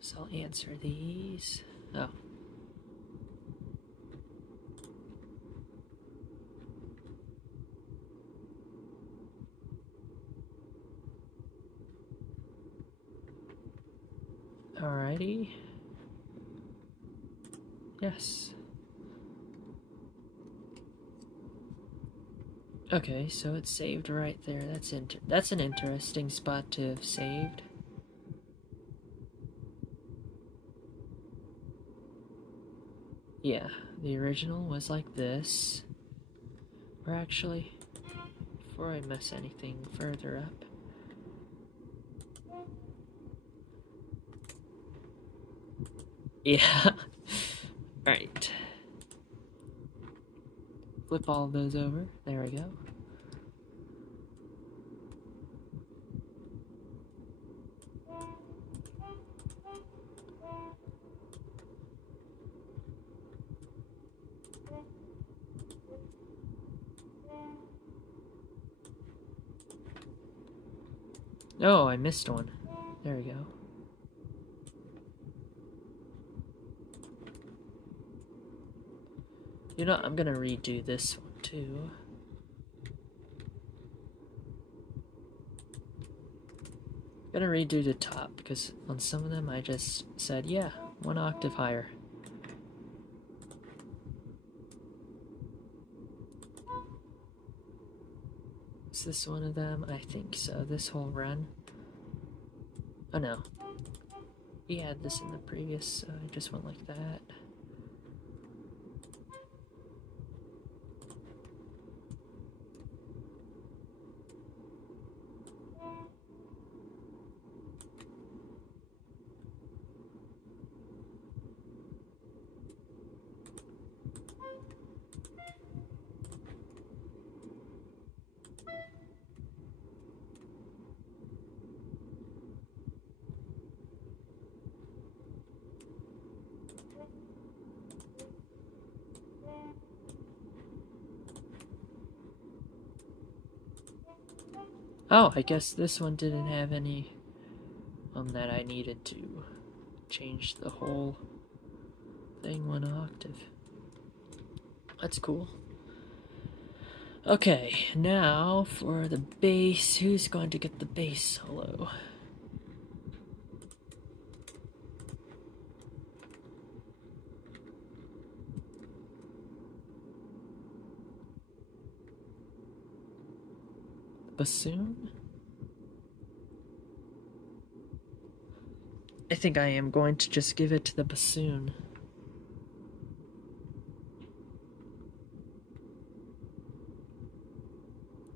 So I'll answer these. Oh. Alrighty. Yes. Okay, so it's saved right there. That's an interesting spot to have saved. Yeah, the original was like this. Or actually, before I mess anything further up. Yeah. Alright. Flip all of those over. There we go. Oh, I missed one. There we go. You know, I'm gonna redo this one too. I'm gonna redo the top because on some of them I just said, yeah, 1 octave higher. Is this one of them? I think so. This whole run. Oh no. We had this in the previous, so I just went like that. Oh, I guess this one didn't have any that I needed to change the whole thing 1 octave. That's cool. Okay, now for the bass. Who's going to get the bass solo? Bassoon? I think I am going to just give it to the bassoon.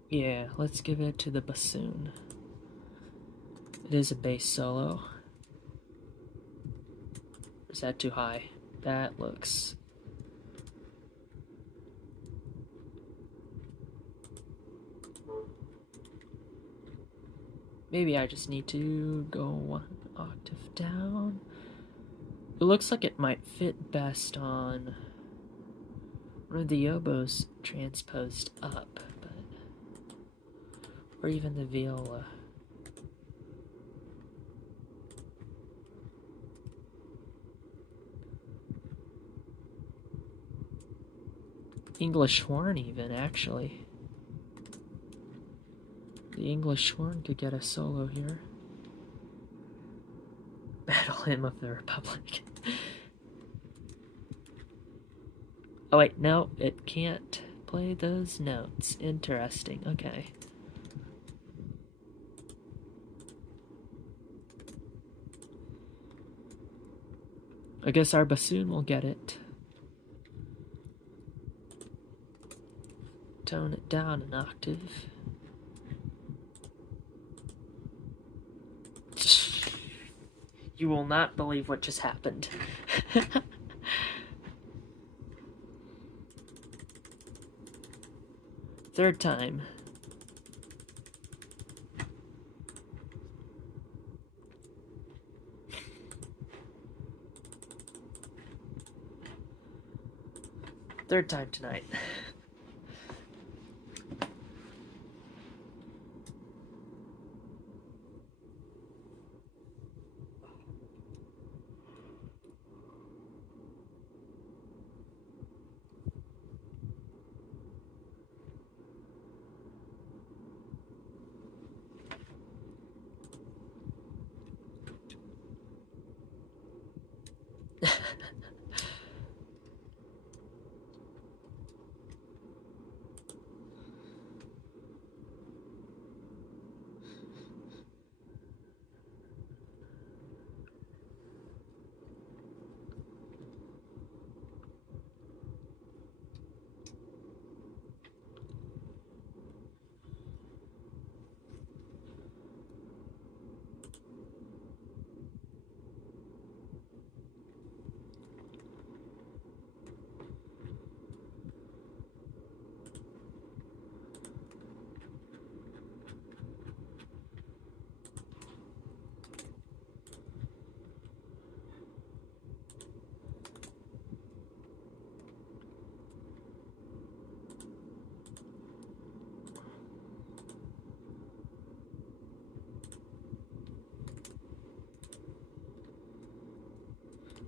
Yeah, let's give it to the bassoon. It is a bass solo. Or is that too high? That looks... Maybe I just need to go 1 octave down. It looks like it might fit best on one of the oboes transposed up, but... or even the viola. English horn even, actually. The English horn could get a solo here. Battle Hymn of the Republic. Oh wait, no, it can't play those notes. Interesting, okay. I guess our bassoon will get it. Tone it down 1 octave. You will not believe what just happened. Third time. Third time tonight.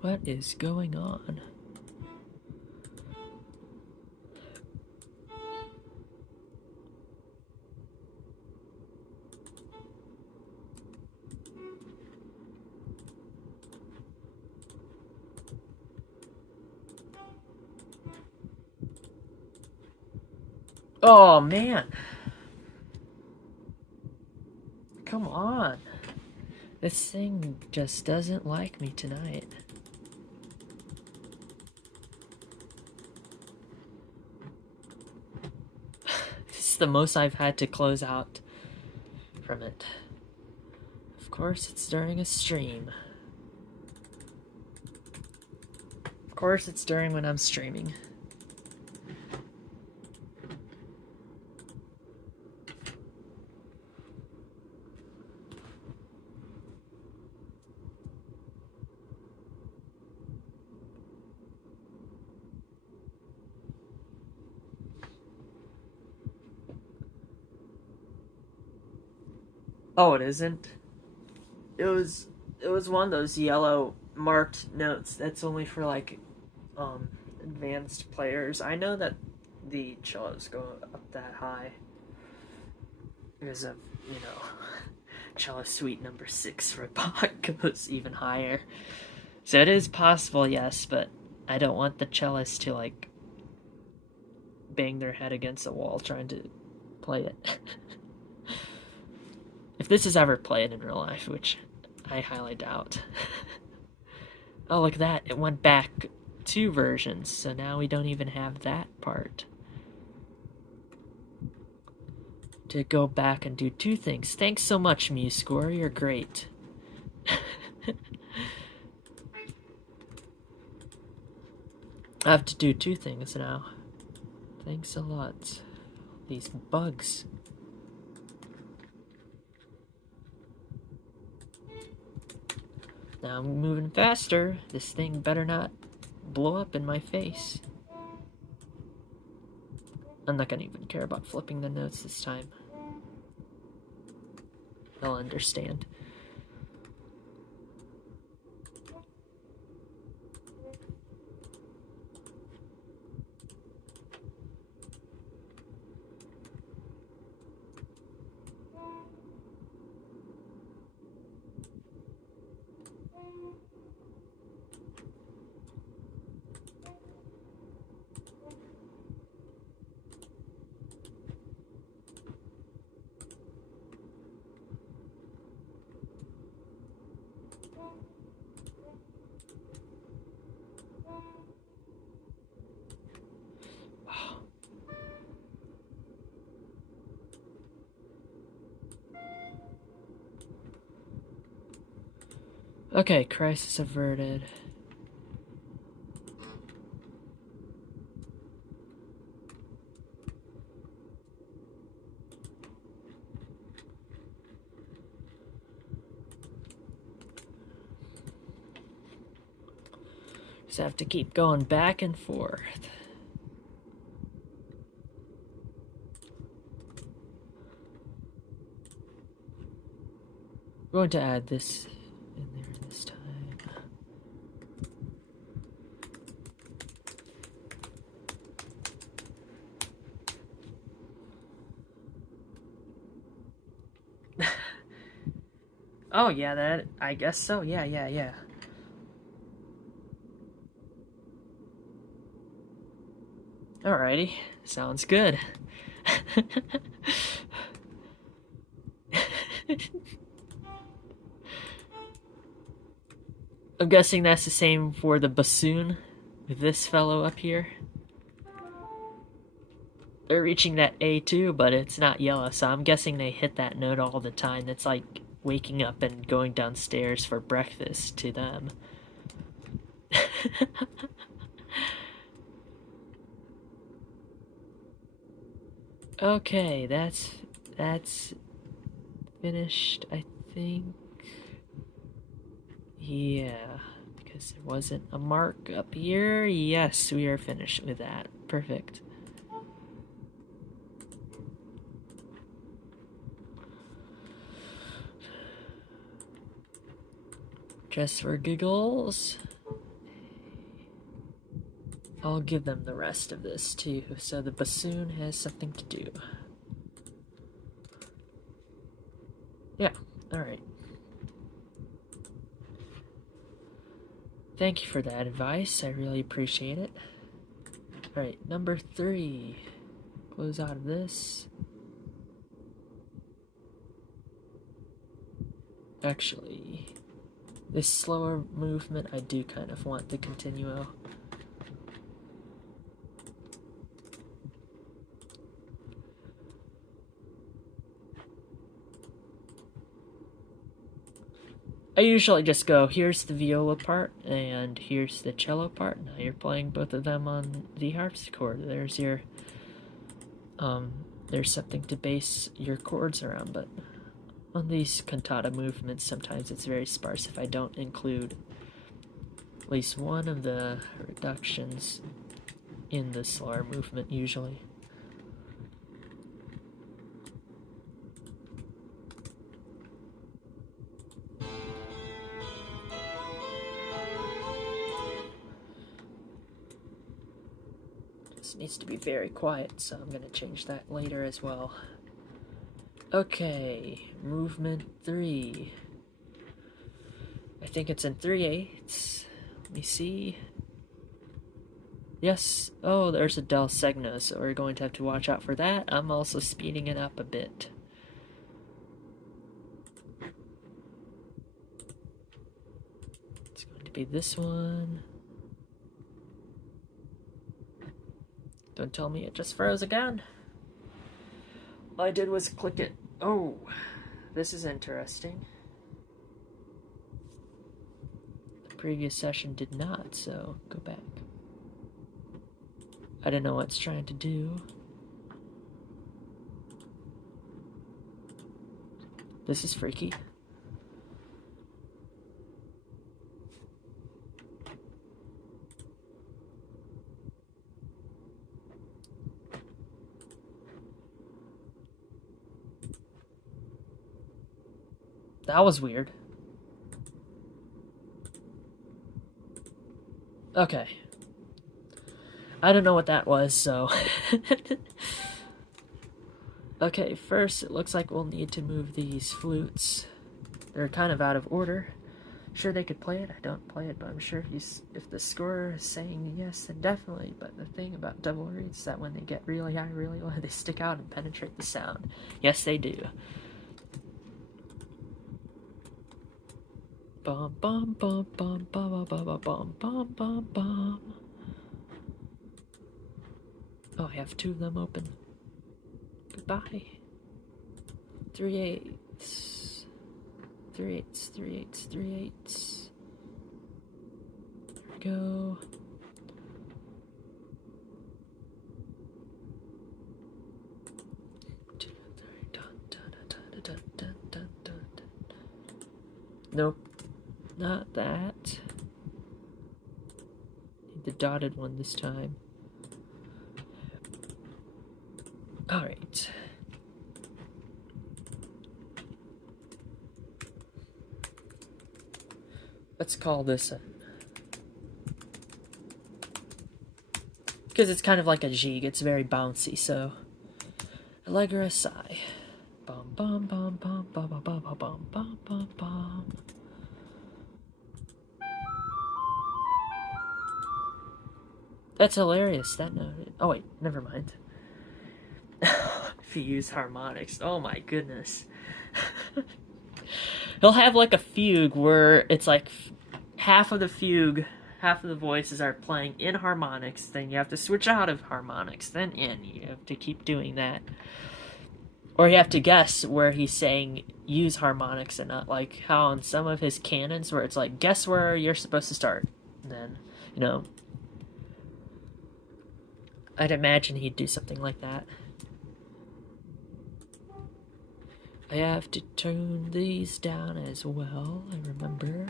What is going on? Oh, man. Come on. This thing just doesn't like me tonight. This is the most I've had to close out from it. Of course, it's during a stream. Of course, it's during when I'm streaming. Oh, it isn't? It was one of those yellow marked notes that's only for like advanced players. I know that the cellos go up that high. There's a, you know, cello suite number 6 for Bach goes even higher. So it is possible, yes, but I don't want the cellist to like bang their head against the wall trying to play it. If this is ever played in real life, which I highly doubt. Oh, look at that. It went back 2 versions, so now we don't even have that part. To go back and do 2 things. Thanks so much, Musescore. You're great. I have to do 2 things now. Thanks a lot. These bugs. Now I'm moving faster. This thing better not blow up in my face. I'm not gonna even care about flipping the notes this time. They'll understand. Okay, crisis averted. Just have to keep going back and forth. I'm going to add this in there this time. Oh yeah, that I guess so. Yeah. Alrighty, sounds good. I'm guessing that's the same for the bassoon with this fellow up here. They're reaching that A2, but it's not yellow, so I'm guessing they hit that note all the time. That's like waking up and going downstairs for breakfast to them. Okay, that's finished, I think. Yeah, because there wasn't a mark up here. Yes, we are finished with that. Perfect. Just for giggles, I'll give them the rest of this too, so the bassoon has something to do. Yeah, alright. Thank you for that advice, I really appreciate it. Alright, number 3. close out of this. Actually, this slower movement, I do kind of want the continuo. I usually just go, here's the viola part, and here's the cello part. Now you're playing both of them on the harpsichord. There's your, there's something to base your chords around, but on these cantata movements, sometimes it's very sparse if I don't include at least one of the reductions in the slower movement, usually. Needs to be very quiet, so I'm gonna change that later as well. Okay, movement 3. I think it's in 3/8. Let me see. Yes, oh, there's a del segno, so we're going to have to watch out for that. I'm also speeding it up a bit. It's going to be this one. Don't tell me it just froze again. All I did was click it. Oh, this is interesting. The previous session did not, so go back. I don't know what it's trying to do. This is freaky. That was weird. Okay. I don't know what that was, so... Okay, first it looks like we'll need to move these flutes. They're kind of out of order. Sure they could play it, I don't play it, but I'm sure if the scorer is saying yes, then definitely. But the thing about double reeds is that when they get really high, really low, they stick out and penetrate the sound. Yes, they do. Bum bum bum bum bum bum bum bum bum bum bum. Oh, I have 2 of them open. Goodbye. 3/8. 3/8. 3/8. 3/8. There we go. Nope. Not that. Need the dotted one this time. Alright. Let's call this a... Because it's kind of like a jig, it's very bouncy, so... Allegro assai. Bum bum bum bum bum bum bum bum bum bum bum. That's hilarious, that note. Oh wait, never mind. If you use harmonics, oh my goodness. He'll have like a fugue where it's like half of the fugue, half of the voices are playing in harmonics, then you have to switch out of harmonics, then in. You have to keep doing that. Or you have to guess where he's saying use harmonics and not like how on some of his canons where it's like guess where you're supposed to start. And then, you know, I'd imagine he'd do something like that. I have to tune these down as well, I remember.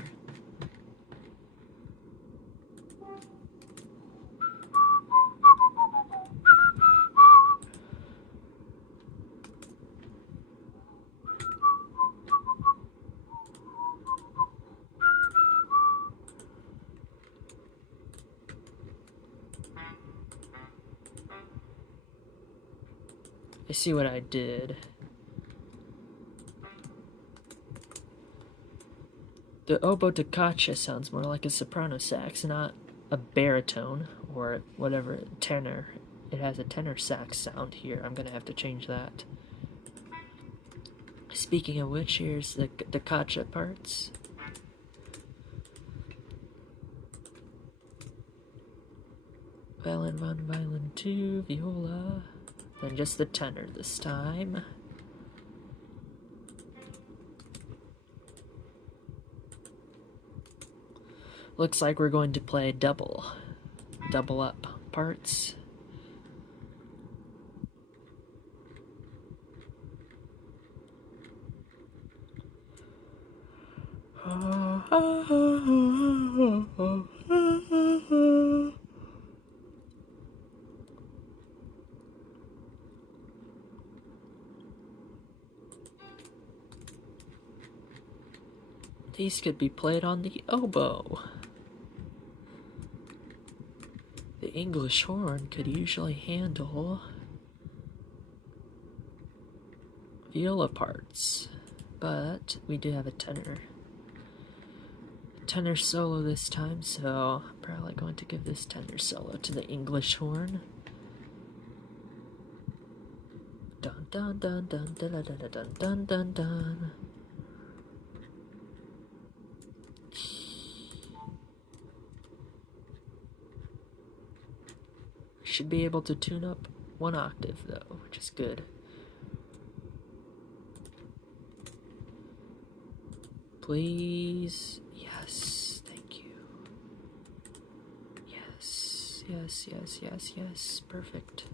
I see what I did. The oboe da caccia sounds more like a soprano sax, not a baritone, or whatever tenor it has a tenor sax sound here. I'm gonna have to change that. Speaking of which, here's the gotcha parts. Violin 1, violin 2, viola, then just the tenor this time. Looks like we're going to play double up parts. These could be played on the oboe. The English horn could usually handle viola parts, but we do have a tenor solo this time, so I'm probably going to give this tenor solo to the English horn. Dun dun dun dun dun dun dun dun dun dun dun. Should be able to tune up 1 octave though, which is good. Please. Yes, thank you. Yes, yes, yes, yes, yes. Perfect.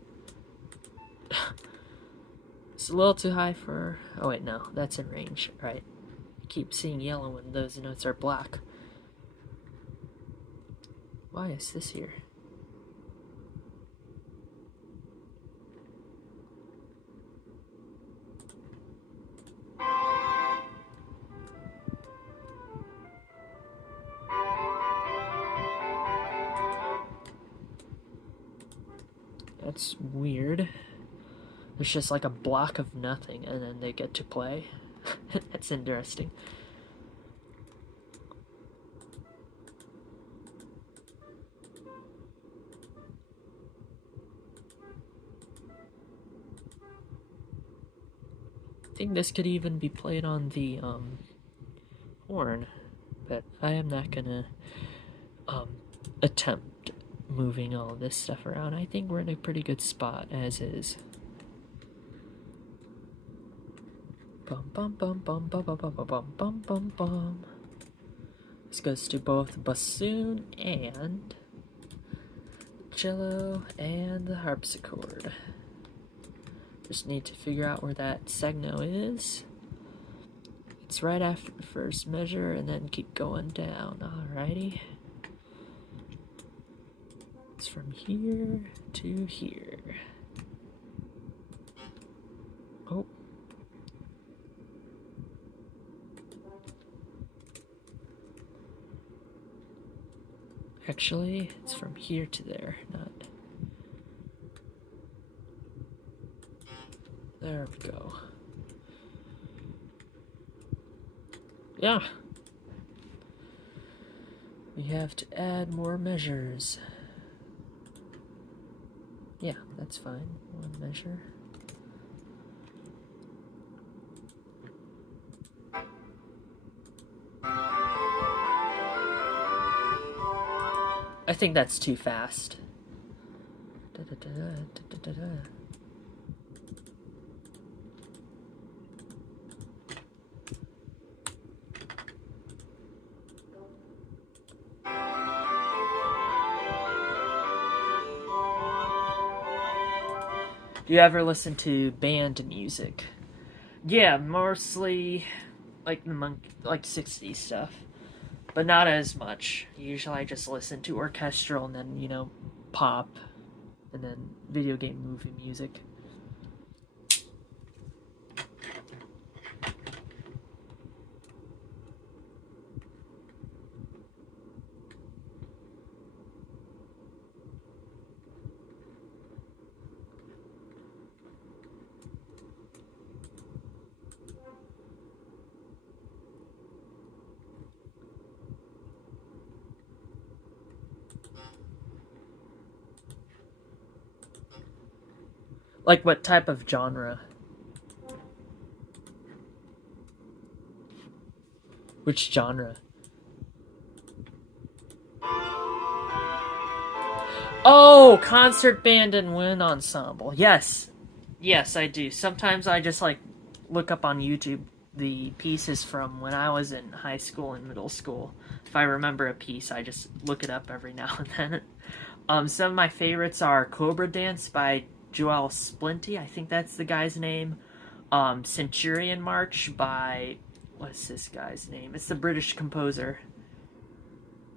It's a little too high for... Oh wait, no, that's in range, right? I keep seeing yellow when those notes are black. Why is this here? That's weird. There's just like a block of nothing and then they get to play. That's interesting. I think this could even be played on the horn, but I am not gonna attempt moving all this stuff around. I think we're in a pretty good spot as is. Bum bum bum bum bum bum bum bum bum bum bum. This goes to both bassoon and cello and the harpsichord. Just need to figure out where that segno is. It's right after the first measure and then keep going down. Alrighty. It's from here to here. Oh. Actually, it's from here to there, not... There we go. Yeah. We have to add more measures. Yeah, that's fine. 1 measure. I think that's too fast. Da, da, da, da, da, da, da. Do you ever listen to band music? Yeah, mostly like the like 60s stuff, but not as much. Usually I just listen to orchestral and then, you know, pop and then video game movie music. Like what type of genre? Which genre? Oh, concert band and wind ensemble. Yes. Yes, I do. Sometimes I just like look up on YouTube the pieces from when I was in high school and middle school. If I remember a piece, I just look it up every now and then. Some of my favorites are Cobra Dance by Joel Splinty. I think that's the guy's name. Centurion March by, what's this guy's name? It's the British composer.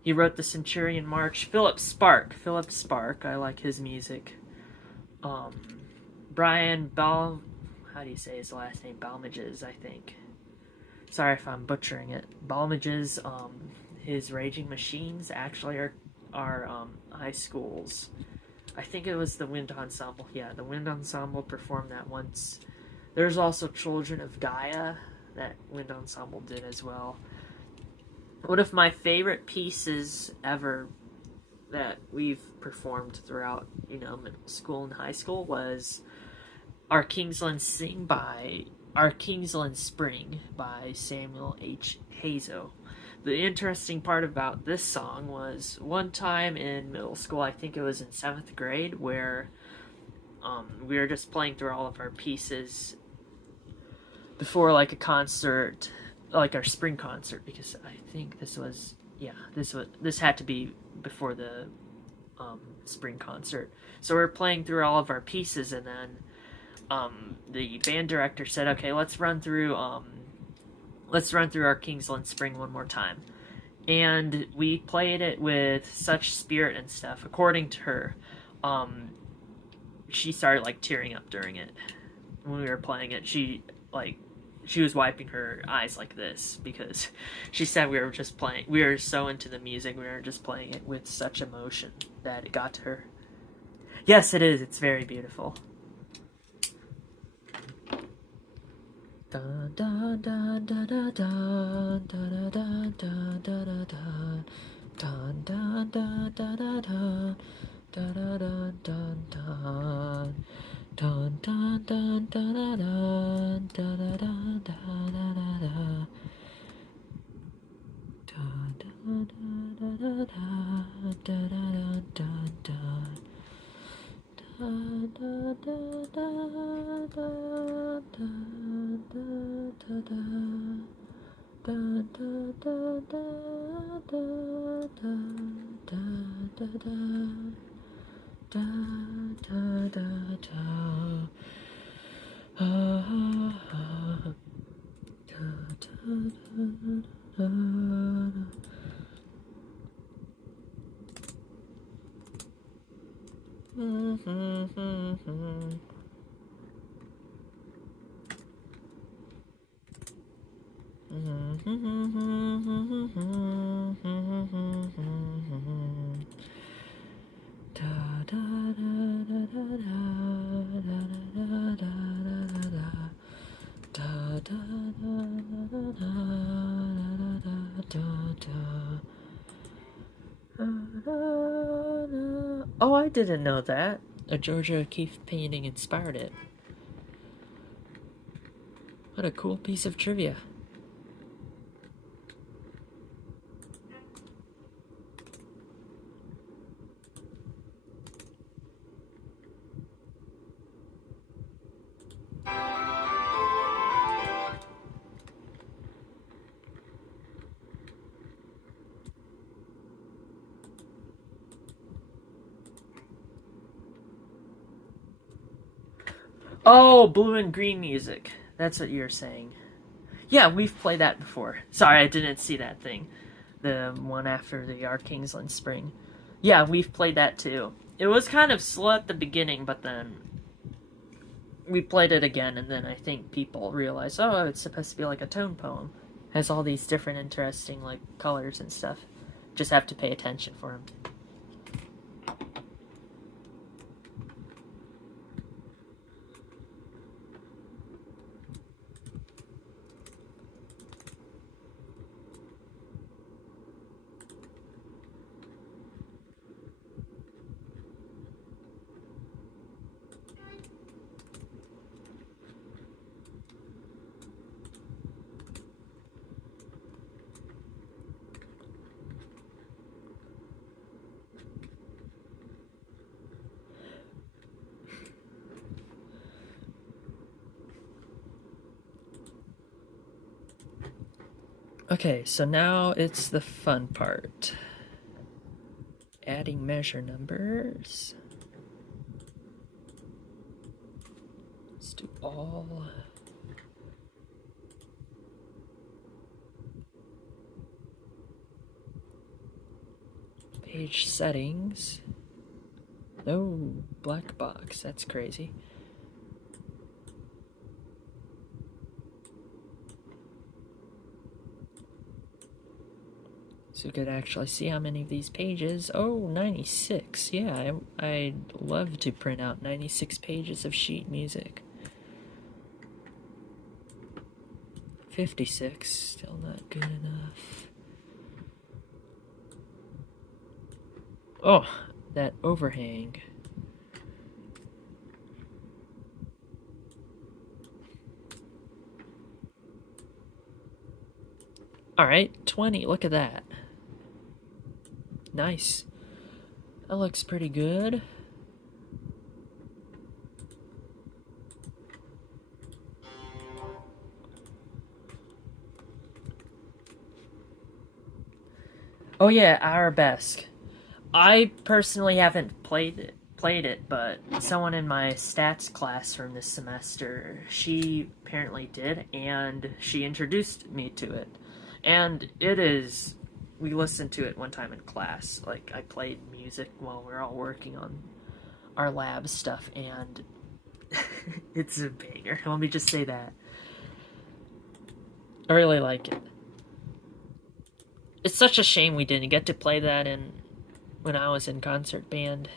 He wrote the Centurion March. Philip Spark. Philip Spark. I like his music. Brian Bal. How do you say his last name? Balmages, I think. Sorry if I'm butchering it. Balmages. His Raging Machines actually are high schools. I think it was the Wind Ensemble. Yeah, the Wind Ensemble performed that once. There's also Children of Gaia that Wind Ensemble did as well. One of my favorite pieces ever that we've performed throughout, middle school and high school was Our Kingsland Spring by Samuel H. Hazo. The interesting part about this song was one time in middle school, I think it was in 7th grade, where we were just playing through all of our pieces before like a concert, like our spring concert, because I think this had to be before the spring concert. So we're playing through all of our pieces, and then the band director said, "Okay, let's run through Our Kingsland Spring one more time." And we played it with such spirit and stuff. According to her, she started like tearing up during it when we were playing it. She was wiping her eyes like this because she said we were so into the music, we were just playing it with such emotion that it got to her. Yes, it is. It's very beautiful. Dun, dun, dun, dun, dun, dun, dun, dun, dun, dun, dun, dun, dun, dun, dun, dun, dun, dun, dun. Dun dun dun dun dun dun dun dun dun da da da da Oh, I didn't know that. A Georgia O'Keeffe painting inspired it. What a cool piece of trivia. Oh, blue and green music. That's what you're saying. Yeah, we've played that before. Sorry, I didn't see that thing. The one after the Our Kingsland Spring. Yeah, we've played that too. It was kind of slow at the beginning, but then we played it again, and then I think people realized, oh, it's supposed to be like a tone poem. It has all these different interesting like colors and stuff. Just have to pay attention for them. Okay, so now it's the fun part. Adding measure numbers. Let's do all. Page settings. No, black box. That's crazy. So you could actually see how many of these pages. Oh, 96. Yeah, I'd love to print out 96 pages of sheet music. 56. Still not good enough. Oh, that overhang. Alright, 20. Look at that. Nice. That looks pretty good. Oh yeah, Arabesque. I personally haven't played it, but someone in my stats class from this semester, she apparently did, and she introduced me to it. And it is, we listened to it one time in class. Like, I played music while we were all working on our lab stuff, and it's a banger. Let me just say that. I really like it. It's such a shame we didn't get to play that when I was in concert band.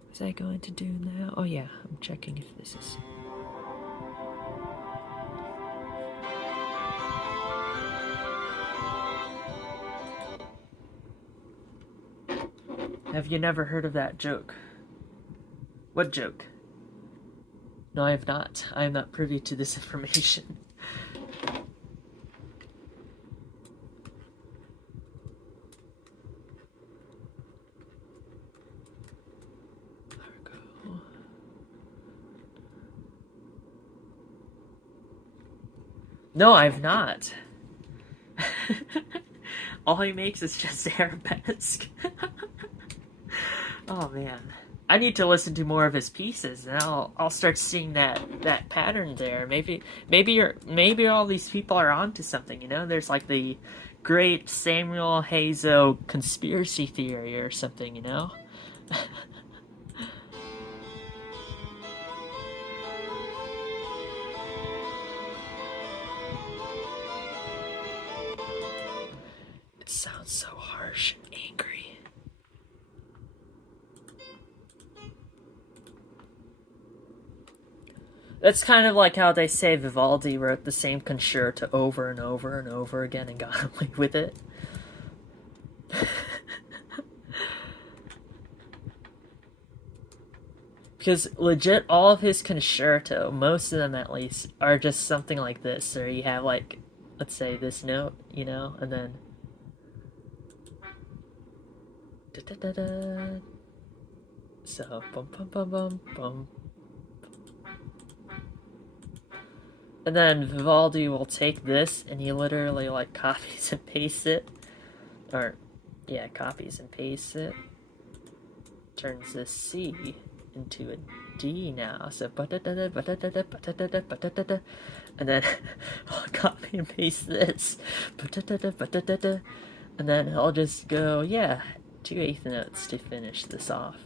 What was I going to do now? Oh yeah, I'm checking if this is... Have you never heard of that joke? What joke? No, I have not. I am not privy to this information. No, I've not. All he makes is just arabesque. Oh man, I need to listen to more of his pieces, and I'll start seeing that pattern there. Maybe all these people are onto something. You know, there's like the great Samuel Hazo conspiracy theory or something. You know. It sounds so harsh and angry. That's kind of like how they say Vivaldi wrote the same concerto over and over and over again and got away with it. Because legit, all of his concerto, most of them at least, are just something like this. Or you have like, let's say this note, you know, and then... Da -da -da -da. So, bum bum bum bum bum. And then Vivaldi will take this and he literally like copies and pastes it. Or, yeah, copies and pastes it. Turns this C into a D now. So, and then I'll copy and paste this. And then I'll just go, yeah, 2/8 notes to finish this off.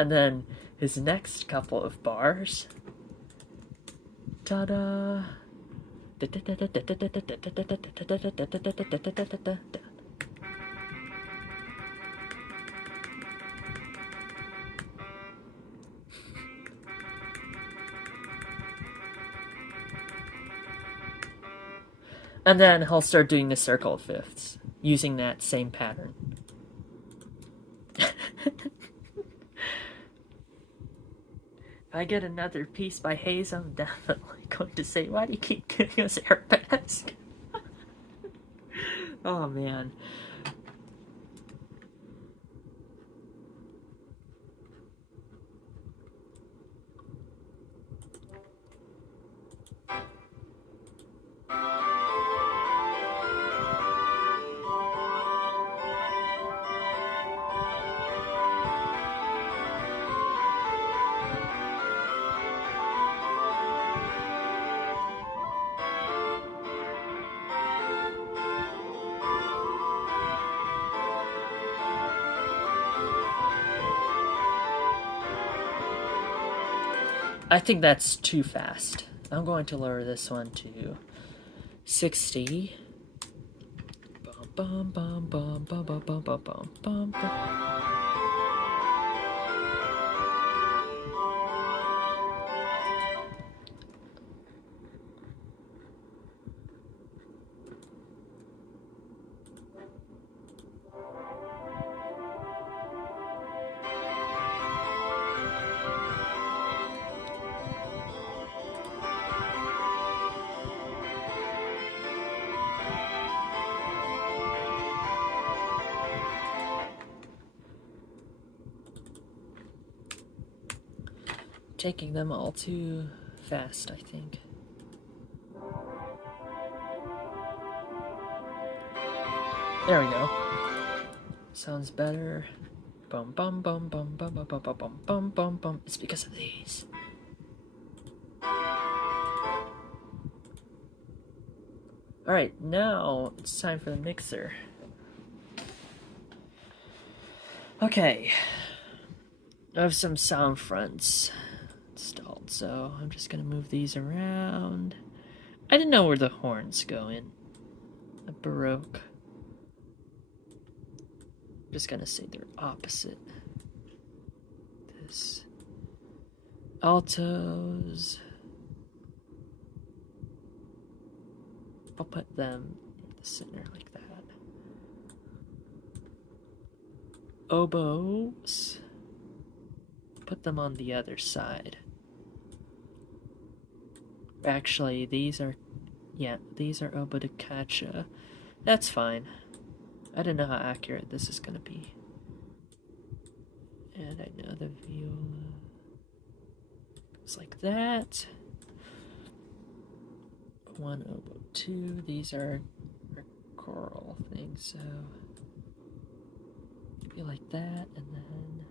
And then his next couple of bars. Ta-da! And then he'll start doing the circle of fifths, using that same pattern. If I get another piece by Hayes, I'm definitely going to say, why do you keep giving us arabesque? Oh, man. I think that's too fast. I'm going to lower this one to 60. Bum, bum, bum, bum, bum, bum, bum, bum, bum, bum. Taking them all too fast, I think. There we go. Sounds better. Bum bum bum bum bum bum bum bum bum bum bum. It's because of these. Alright, now it's time for the mixer. Okay. I have some sound fronts installed, so I'm just gonna move these around. I didn't know where the horns go in. A Baroque. I'm just gonna say they're opposite. This. Altos. I'll put them in the center like that. Oboes. Put them on the other side. Actually, these are oboe da caccia. That's fine. I don't know how accurate this is gonna be. And I know the viola goes like that. One oboe, two. These are choral things, so be like that, and then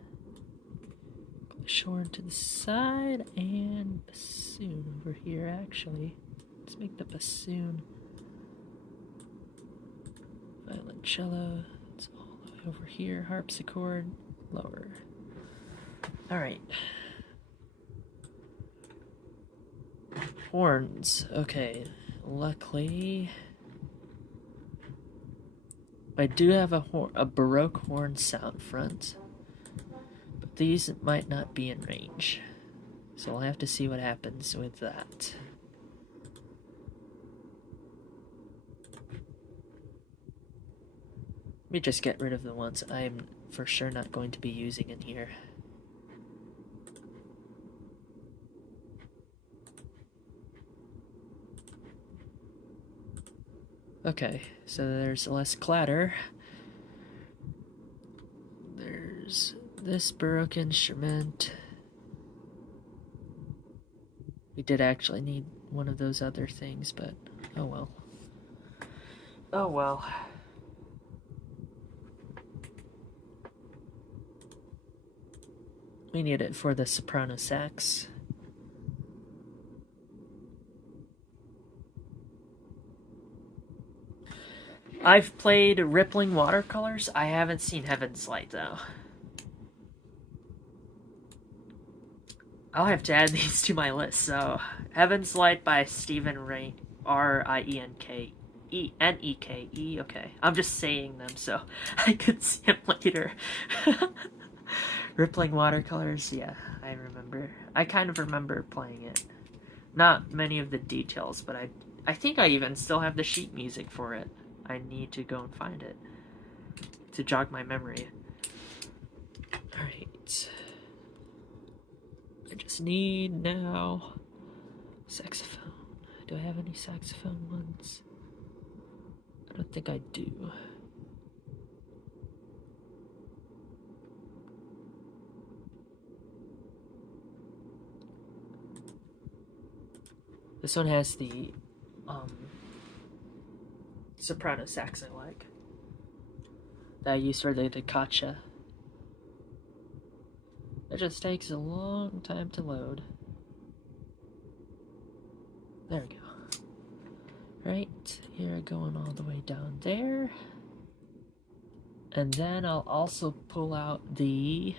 shorn to the side, and bassoon over here. Actually, let's make the bassoon. Violoncello, it's all the way over here. Harpsichord, lower. All right. Horns. Okay. Luckily, I do have a Baroque horn sound front, but these might not be in range, so we'll have to see what happens with that. Let me just get rid of the ones I'm for sure not going to be using in here. Okay, so there's less clatter. There's this Baroque instrument. We did actually need one of those other things, but oh well. Oh well. We need it for the soprano sax. I've played Rippling Watercolors. I haven't seen Heaven's Light, though. I'll have to add these to my list. So, Heaven's Light by Stephen Rieneke. Okay, I'm just saying them so I could see them later. Rippling Watercolors, yeah, I remember. I kind of remember playing it. Not many of the details, but I think I even still have the sheet music for it. I need to go and find it to jog my memory. Alright. I just need now saxophone. Do I have any saxophone ones? I don't think I do. This one has the soprano sax I like. That I use for the caccia. It just takes a long time to load. There we go. Right, here going all the way down there. And then I'll also pull out the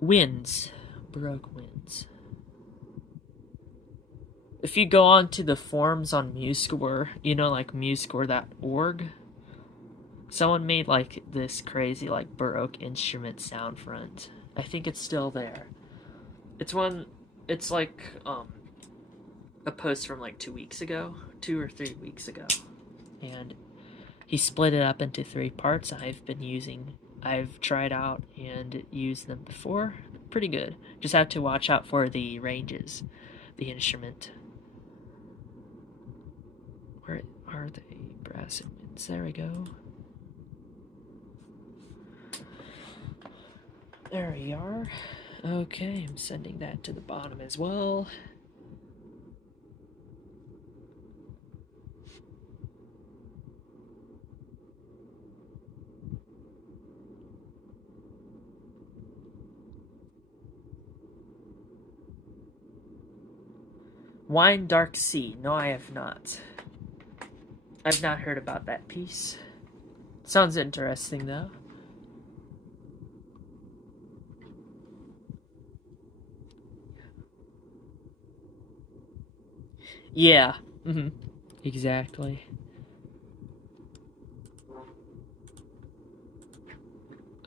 winds, Baroque winds. if you go on to the forums on Musescore, you know, like musescore.org, someone made like this crazy like Baroque instrument sound front. I think it's still there. It's like a post from like 2 weeks ago, 2 or 3 weeks ago, and he split it up into 3 parts. I've tried out and used them before. Pretty good. Just have to watch out for the ranges, the instrument. Where are they? Brass instruments. There we go. There we are. Okay, I'm sending that to the bottom as well. Wine Dark Sea. No, I have not. I've not heard about that piece. Sounds interesting, though. Yeah. Exactly.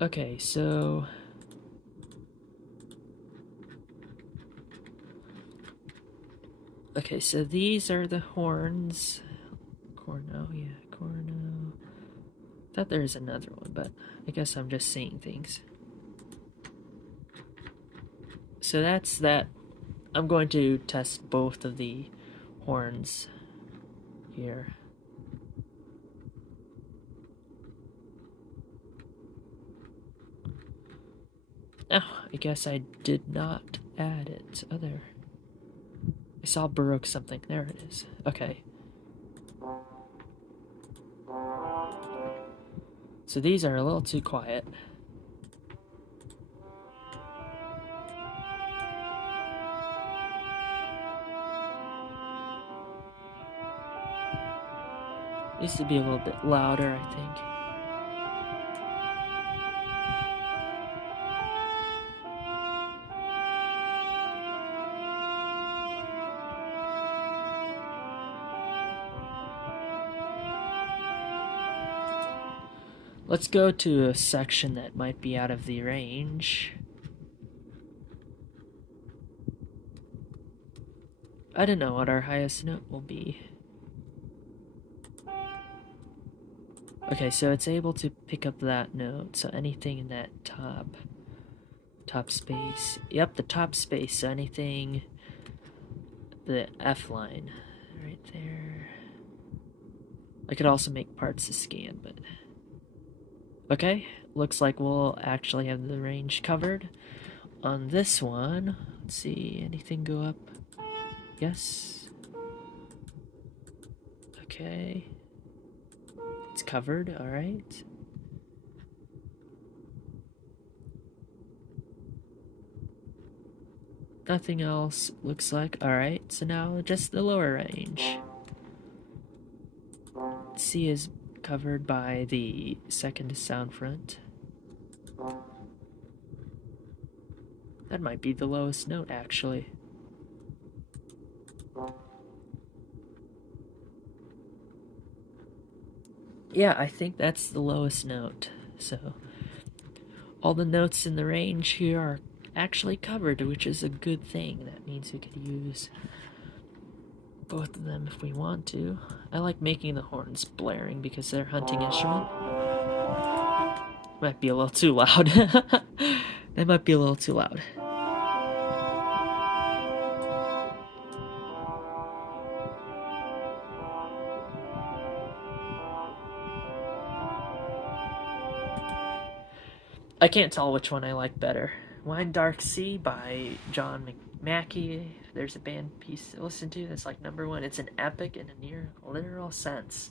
Okay, so... Okay, so these are the horns. Corno, yeah, corno. Thought there was another one, but I guess I'm just seeing things. So that's that. I'm going to test both of the horns here. Oh, I guess I did not add it. Other. I saw Baroque something. There it is. Okay. So these are a little too quiet. Needs to be a little bit louder, I think. Let's go to a section that might be out of the range. I don't know what our highest note will be. Okay, so it's able to pick up that note, so anything in that top space. Yep, the top space, so anything, the F line right there. I could also make parts to scan, but okay, looks like we'll actually have the range covered. On this one, let's see, anything go up? Yes. Okay. It's covered, alright. Nothing else looks like. Alright, so now just the lower range. C is covered by the second sound front. That might be the lowest note, actually. Yeah, I think that's the lowest note. So, all the notes in the range here are actually covered, which is a good thing. That means we could use both of them if we want to. I like making the horns blaring because they're a hunting instrument. Might be a little too loud. That might be a little too loud. I can't tell which one I like better. Wine Dark Sea by John Mackey. There's a band piece to listen to that's like #1. It's an epic in a near literal sense.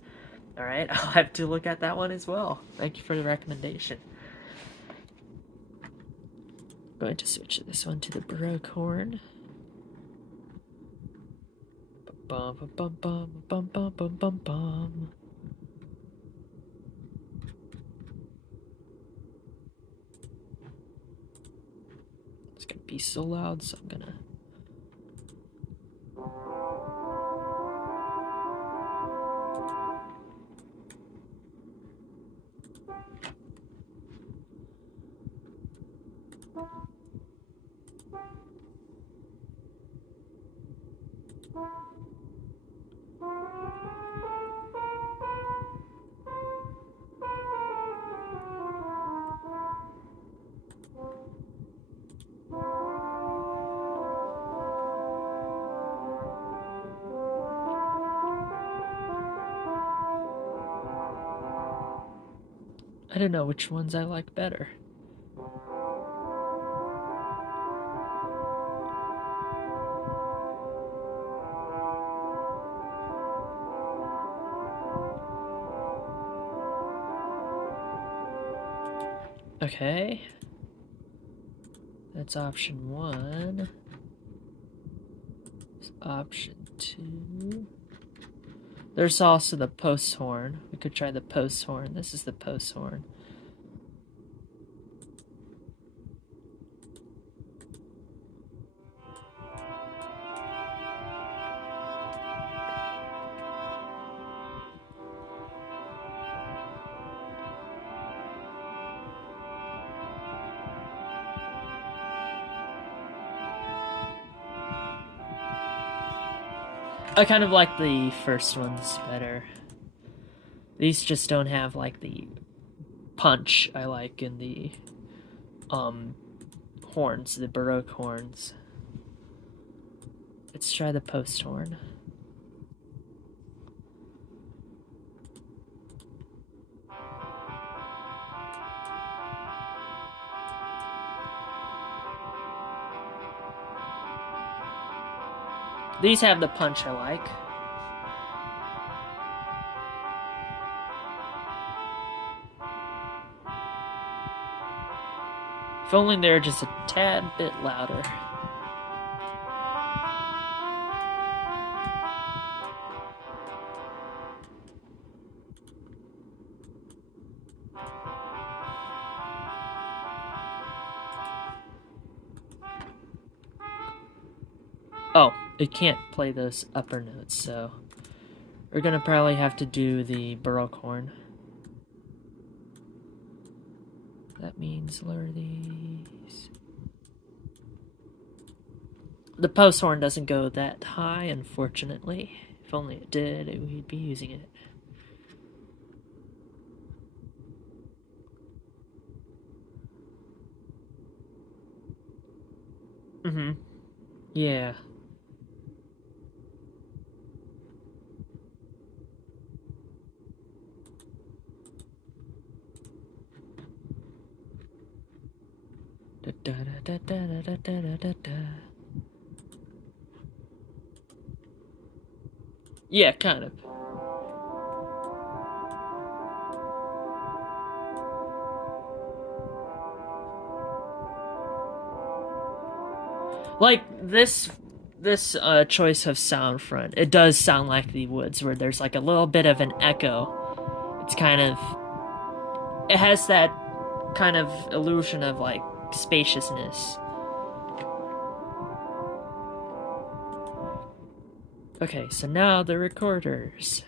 Alright, I'll have to look at that one as well. Thank you for the recommendation. I'm going to switch this one to the Baroque horn. Bum bum bum bum bum bum bum bum bum. It's gonna be so loud, so I'm gonna I don't know which ones I like better. Okay. That's option 1. Option 2. There's also the post horn. We could try the post horn. This is the post horn. I kind of like the first ones better. These just don't have like the punch I like in the horns, the Baroque horns. Let's try the post horn. These have the punch I like. If only they're just a tad bit louder. Oh, it can't play those upper notes, so we're gonna probably have to do the Baroque horn. That means lower these. The post horn doesn't go that high, unfortunately. If only it did, we'd be using it. Mm-hmm. Yeah. Da da da da da da da da da. Yeah, kind of. Like this choice of sound front, it does sound like the woods where there's like a little bit of an echo. It's kind of, it has that kind of illusion of like spaciousness. Okay, so now the recorders.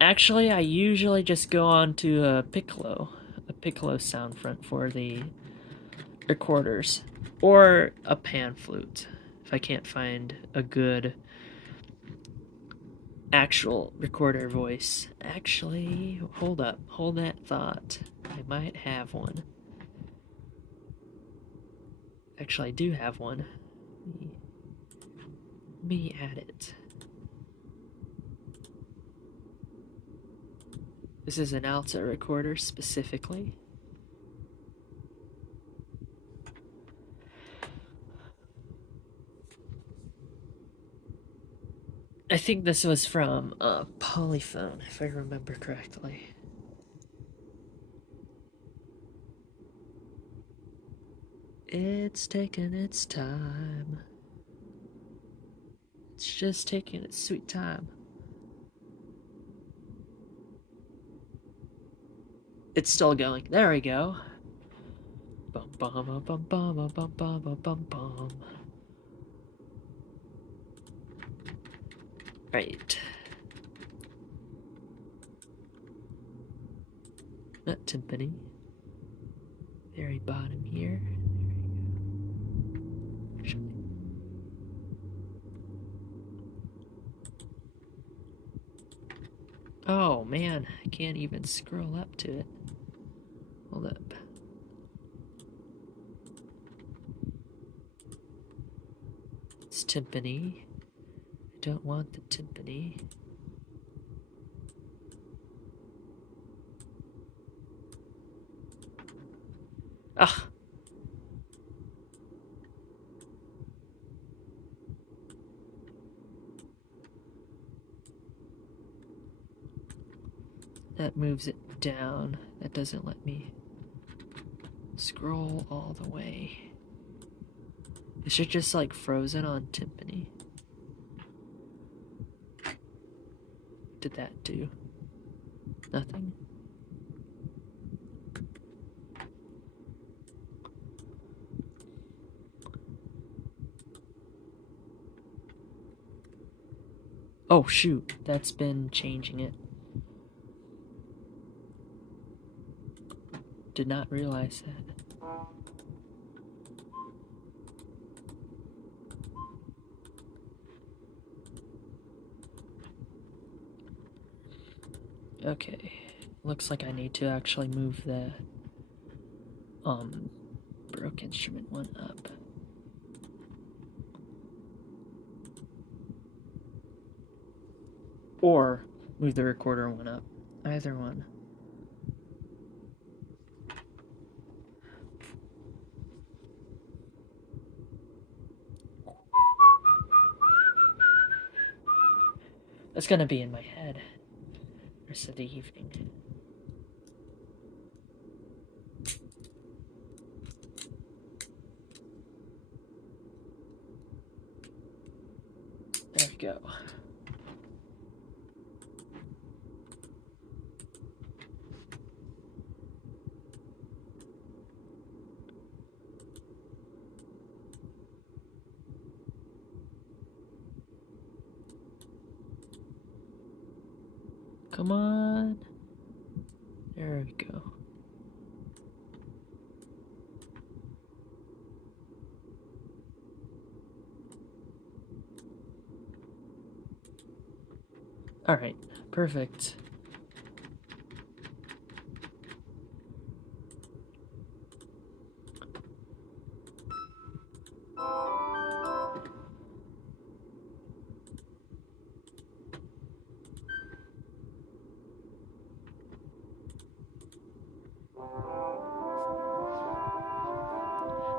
Actually, I usually just go on to a piccolo sound front for the recorders, or a pan flute if I can't find a good actual recorder voice. Actually, hold up, hold that thought. I might have one. Actually, I do have one. Let me add it. This is an alto recorder specifically. I think this was from Polyphone, if I remember correctly. It's taking its time. It's just taking its sweet time. It's still going. There we go. Bum bum bum bum bum bum bum bum bum bum. Right. Not timpani. Very bottom here. There you go. Oh man, I can't even scroll up to it. Hold up. It's timpani. I don't want the timpani. Ah! That moves it down. That doesn't let me scroll all the way. Is it just like frozen on timpani? Did that do? Nothing? Oh shoot, that's been changing it. Did not realize that. Okay, looks like I need to actually move the Baroque instrument one up. Or move the recorder one up. Either one. That's gonna be in my head the rest of the evening. There we go. Come on. There we go. All right, perfect.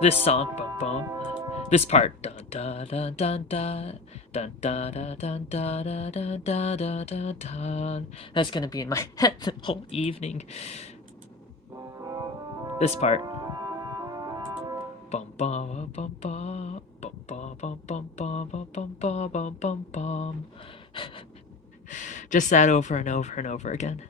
This song, bum bum. This part, dun dun dun dun dun dun dun dun dun dun dun dun dun dun dun. That's gonna be in my head the whole evening. This part. Bum bum bum bum bum bum bum bum bum bum bum bum bum bum bum. Just that over and over and over again.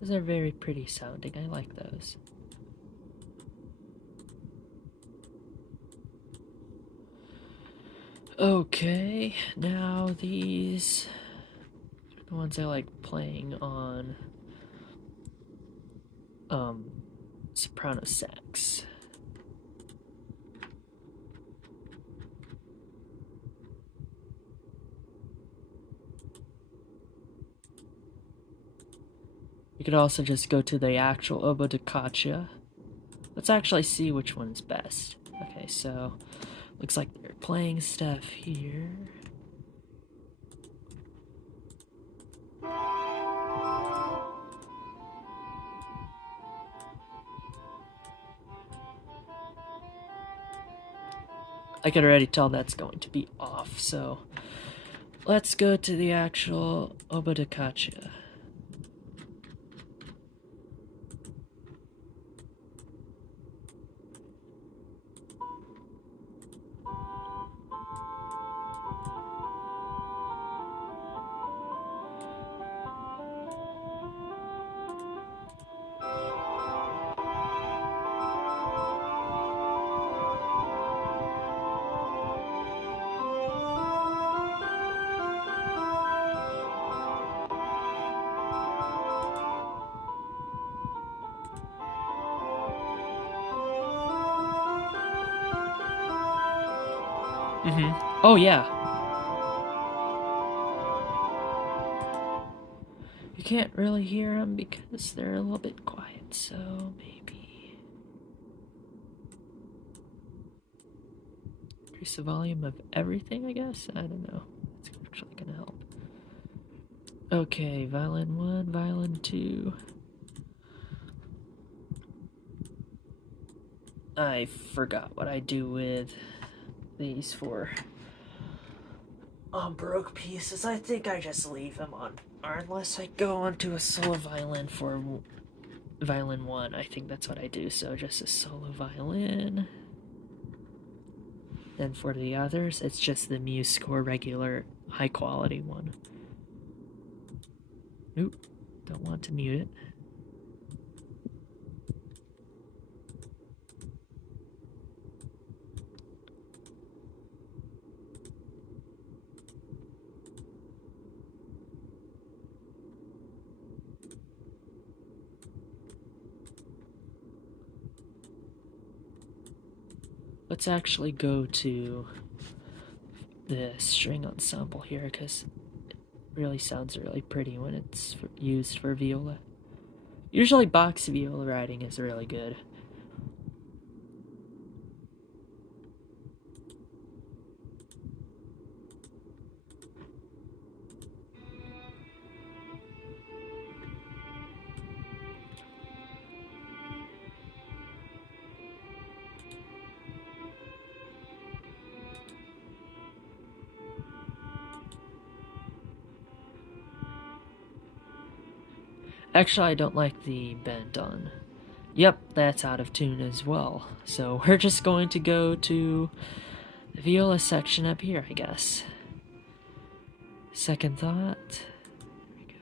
Those are very pretty sounding. I like those. Okay, now these are the ones I like playing on soprano sax. You could also just go to the actual oboe da caccia. Let's actually see which one's best. Okay, so looks like they're playing stuff here. I could already tell that's going to be off, so let's go to the actual oboe da caccia. Oh, yeah. You can't really hear them because they're a little bit quiet, so maybe increase the volume of everything, I guess? I don't know. It's actually gonna help. Okay, violin 1, violin 2. I forgot what I do with these for Baroque pieces. I think I just leave them on, or unless I go onto a solo violin for violin 1. I think that's what I do, so just a solo violin. Then for the others, it's just the Musescore regular high quality one. Oop, don't want to mute it. Let's actually go to the string ensemble here because it really sounds really pretty when it's used for viola. Usually box viola writing is really good. Actually, I don't like the bend on. Yep, that's out of tune as well. So we're just going to go to the viola section up here, I guess. Second thought. There we go.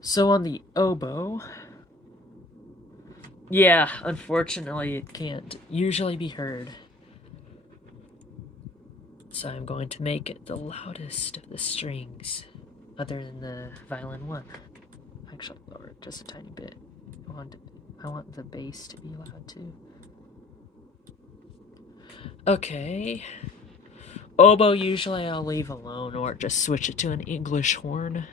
So on the oboe, yeah, unfortunately it can't usually be heard. So I'm going to make it the loudest of the strings, other than the violin 1. Actually, lower it just a tiny bit. I want the bass to be loud too. Okay. Oboe usually I'll leave alone or just switch it to an English horn.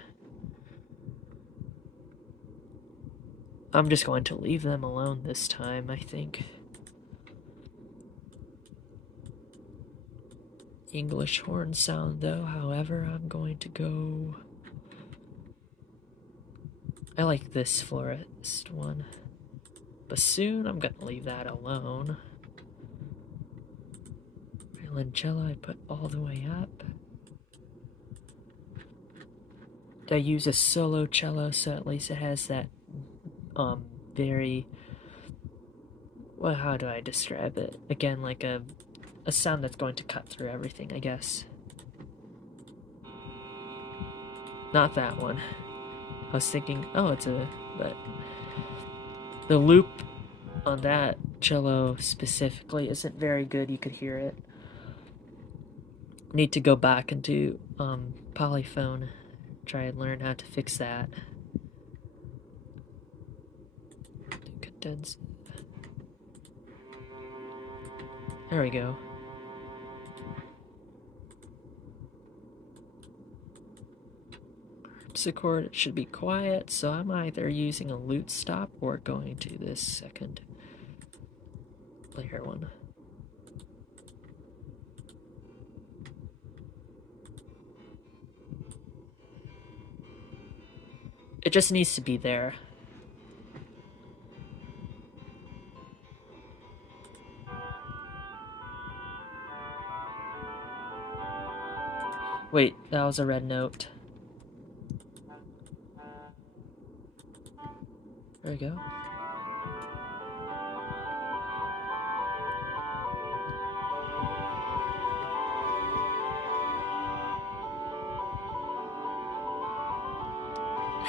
I'm just going to leave them alone this time, I think. English horn sound though, however, I'm going to go... I like this florist one. Bassoon, I'm gonna leave that alone. Violoncello, I put all the way up. I use a solo cello, so at least it has that very, well, how do I describe it? Again, like a sound that's going to cut through everything, I guess. Not that one. I was thinking, oh, it's a, but the loop on that cello specifically isn't very good. You could hear it. Need to go back and do polyphone, try and learn how to fix that. Condense. There we go. Harpsichord, it should be quiet, so I'm either using a lute stop or going to this second layer one. It just needs to be there. Wait, that was a red note. There we go.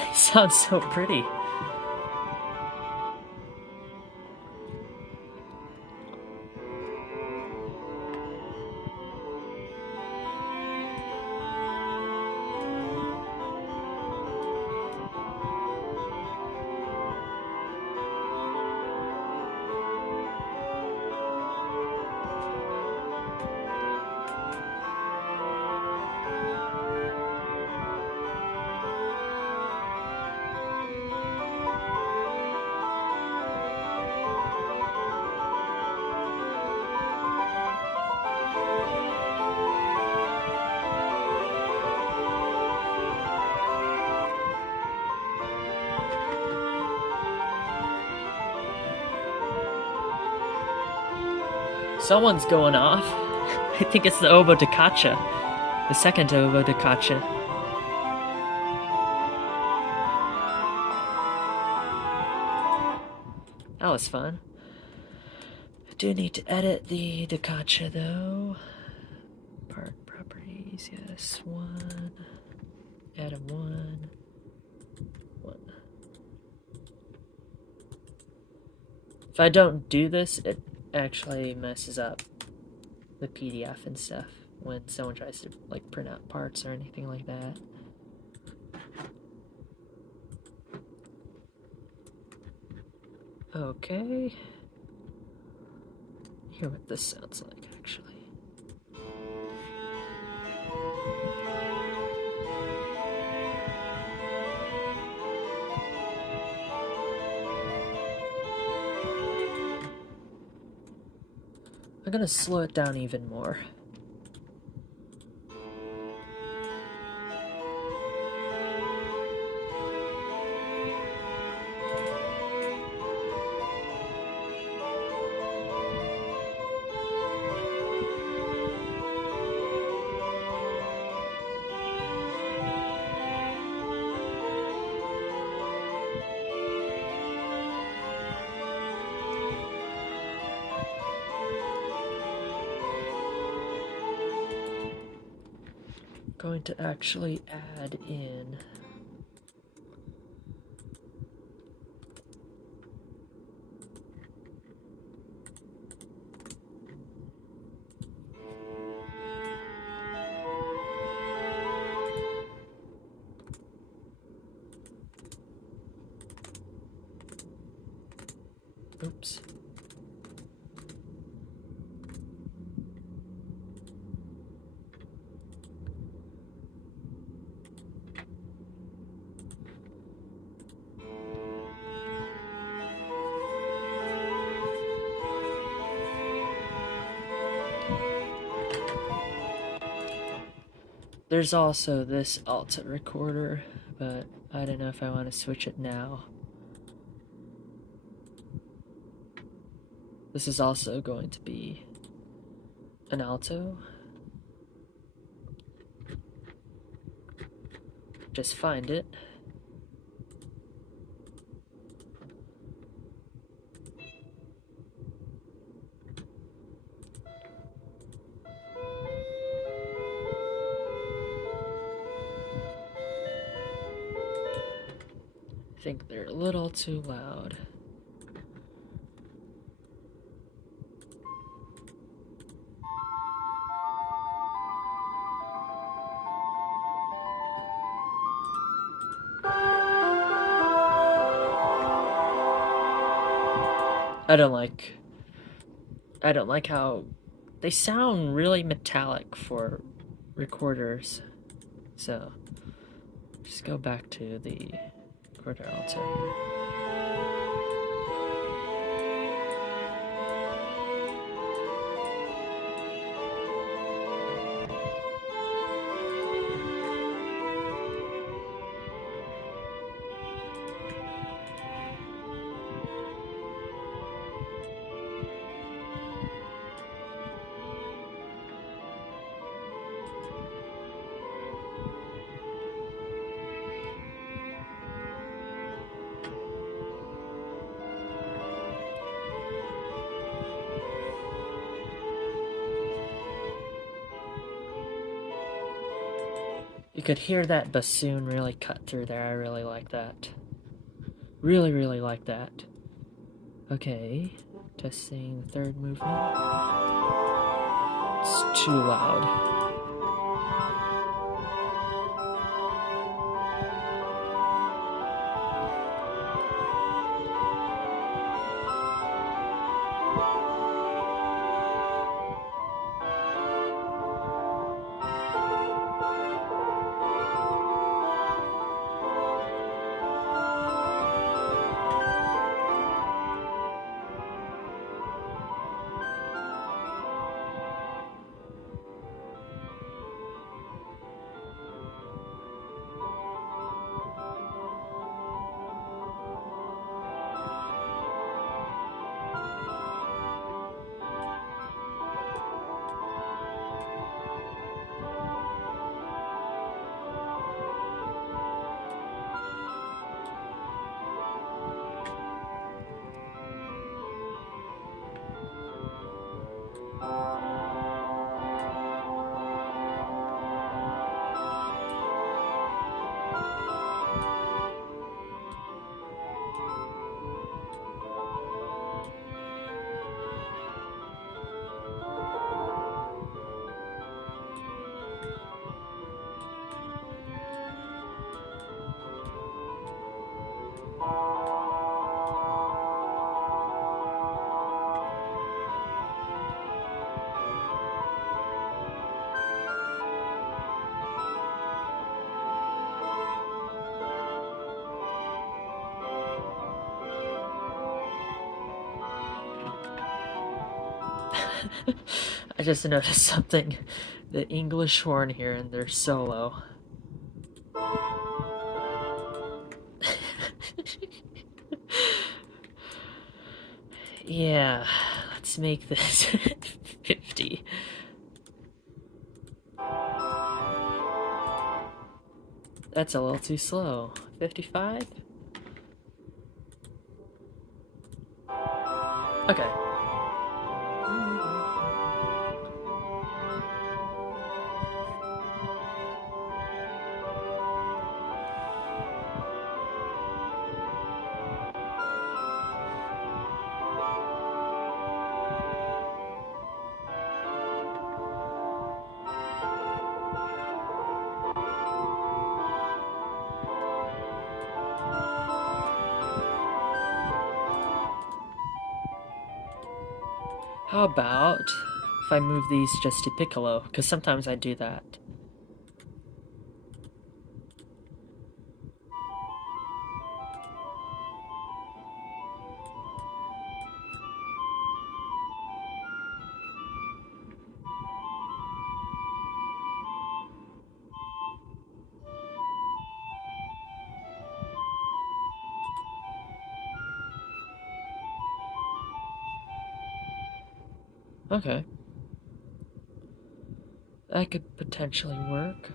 It sounds so pretty. Someone's going off. I think it's the Obo de Cacha. The second Obo de Cacha. That was fun. I do need to edit the Cacha though. Part properties, yes, 1. Add a 1. 1. If I don't do this, it actually messes up the PDF and stuff when someone tries to like print out parts or anything like that. Okay. Hear what this sounds like actually. I'm gonna slow it down even more. Going to actually add in oops. There's also this Alta recorder, but I don't know if I want to switch it now. This is also going to be an alto. Just find it. I think they're a little too loud. I don't like how they sound really metallic for recorders. So just go back to the recorder alto here. You could hear that bassoon really cut through there. I really like that. Really, really like that. Okay, testing the third movement. It's too loud. I just noticed something. The English horn here in their solo. Yeah, let's make this 50. That's a little too slow. 55? Okay. How about if I move these just to piccolo? Because sometimes I do that. Okay. That could potentially work.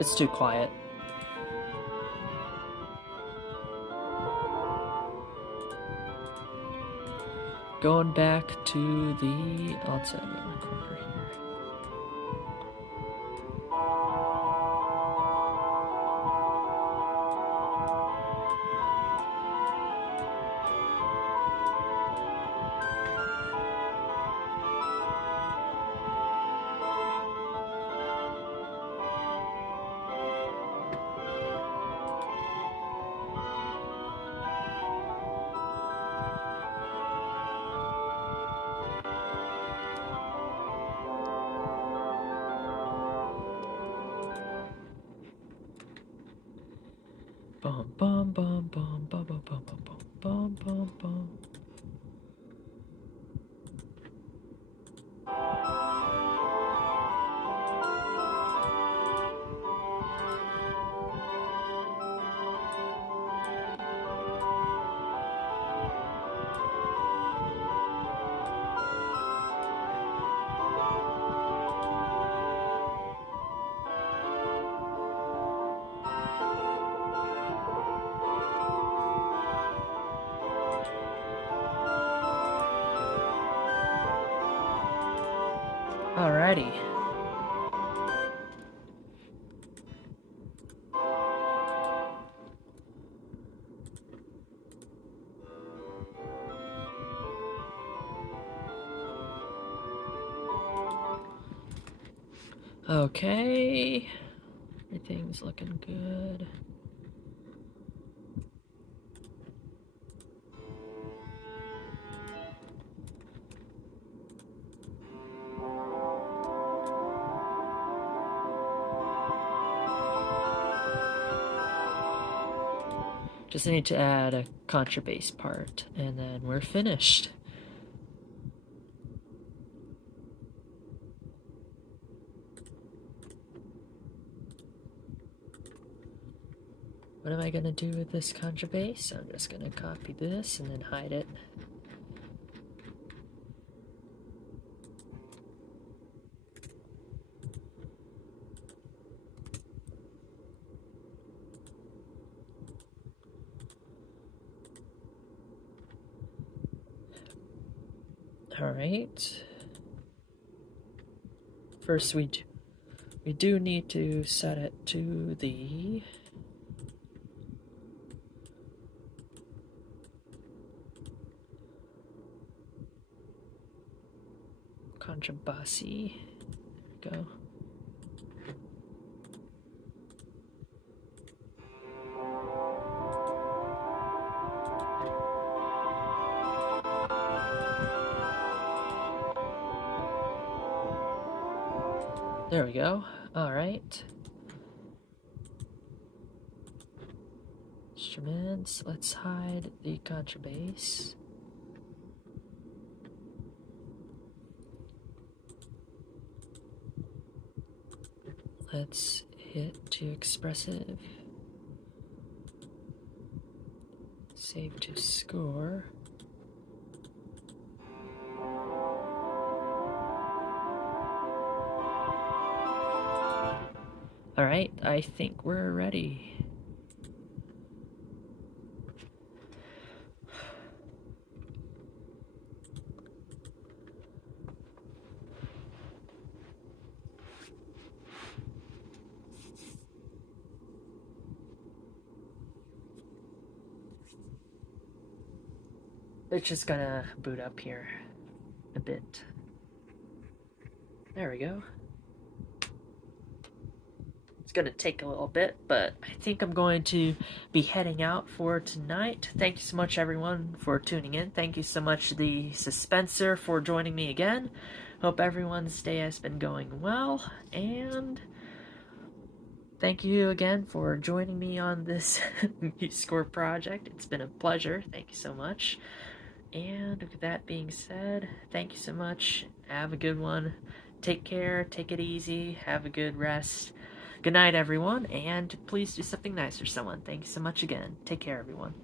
It's too quiet. Going back to the outside recorder here. Bum bum bum bum bum bum bum bum bum bum bum. Alrighty. Okay. Everything's looking good. Just need to add a contrabass part, and then we're finished. What am I gonna do with this contrabass? I'm just gonna copy this and then hide it. Alright. First we we do need to set it to the contrabassy. There we go. There we go. Alright. Instruments. Let's hide the contrabass. Let's hit to expressive. Save to score. Alright, I think we're ready. It's just gonna boot up here a bit. There we go. It's gonna take a little bit, but I think I'm going to be heading out for tonight. Thank you so much, everyone, for tuning in. Thank you so much, the Suspenser, for joining me again. Hope everyone's day has been going well, and thank you again for joining me on this Musescore project. It's been a pleasure. Thank you so much. And with that being said, thank you so much. Have a good one. Take care. Take it easy. Have a good rest. Good night, everyone. And please do something nice for someone. Thank you so much again. Take care, everyone.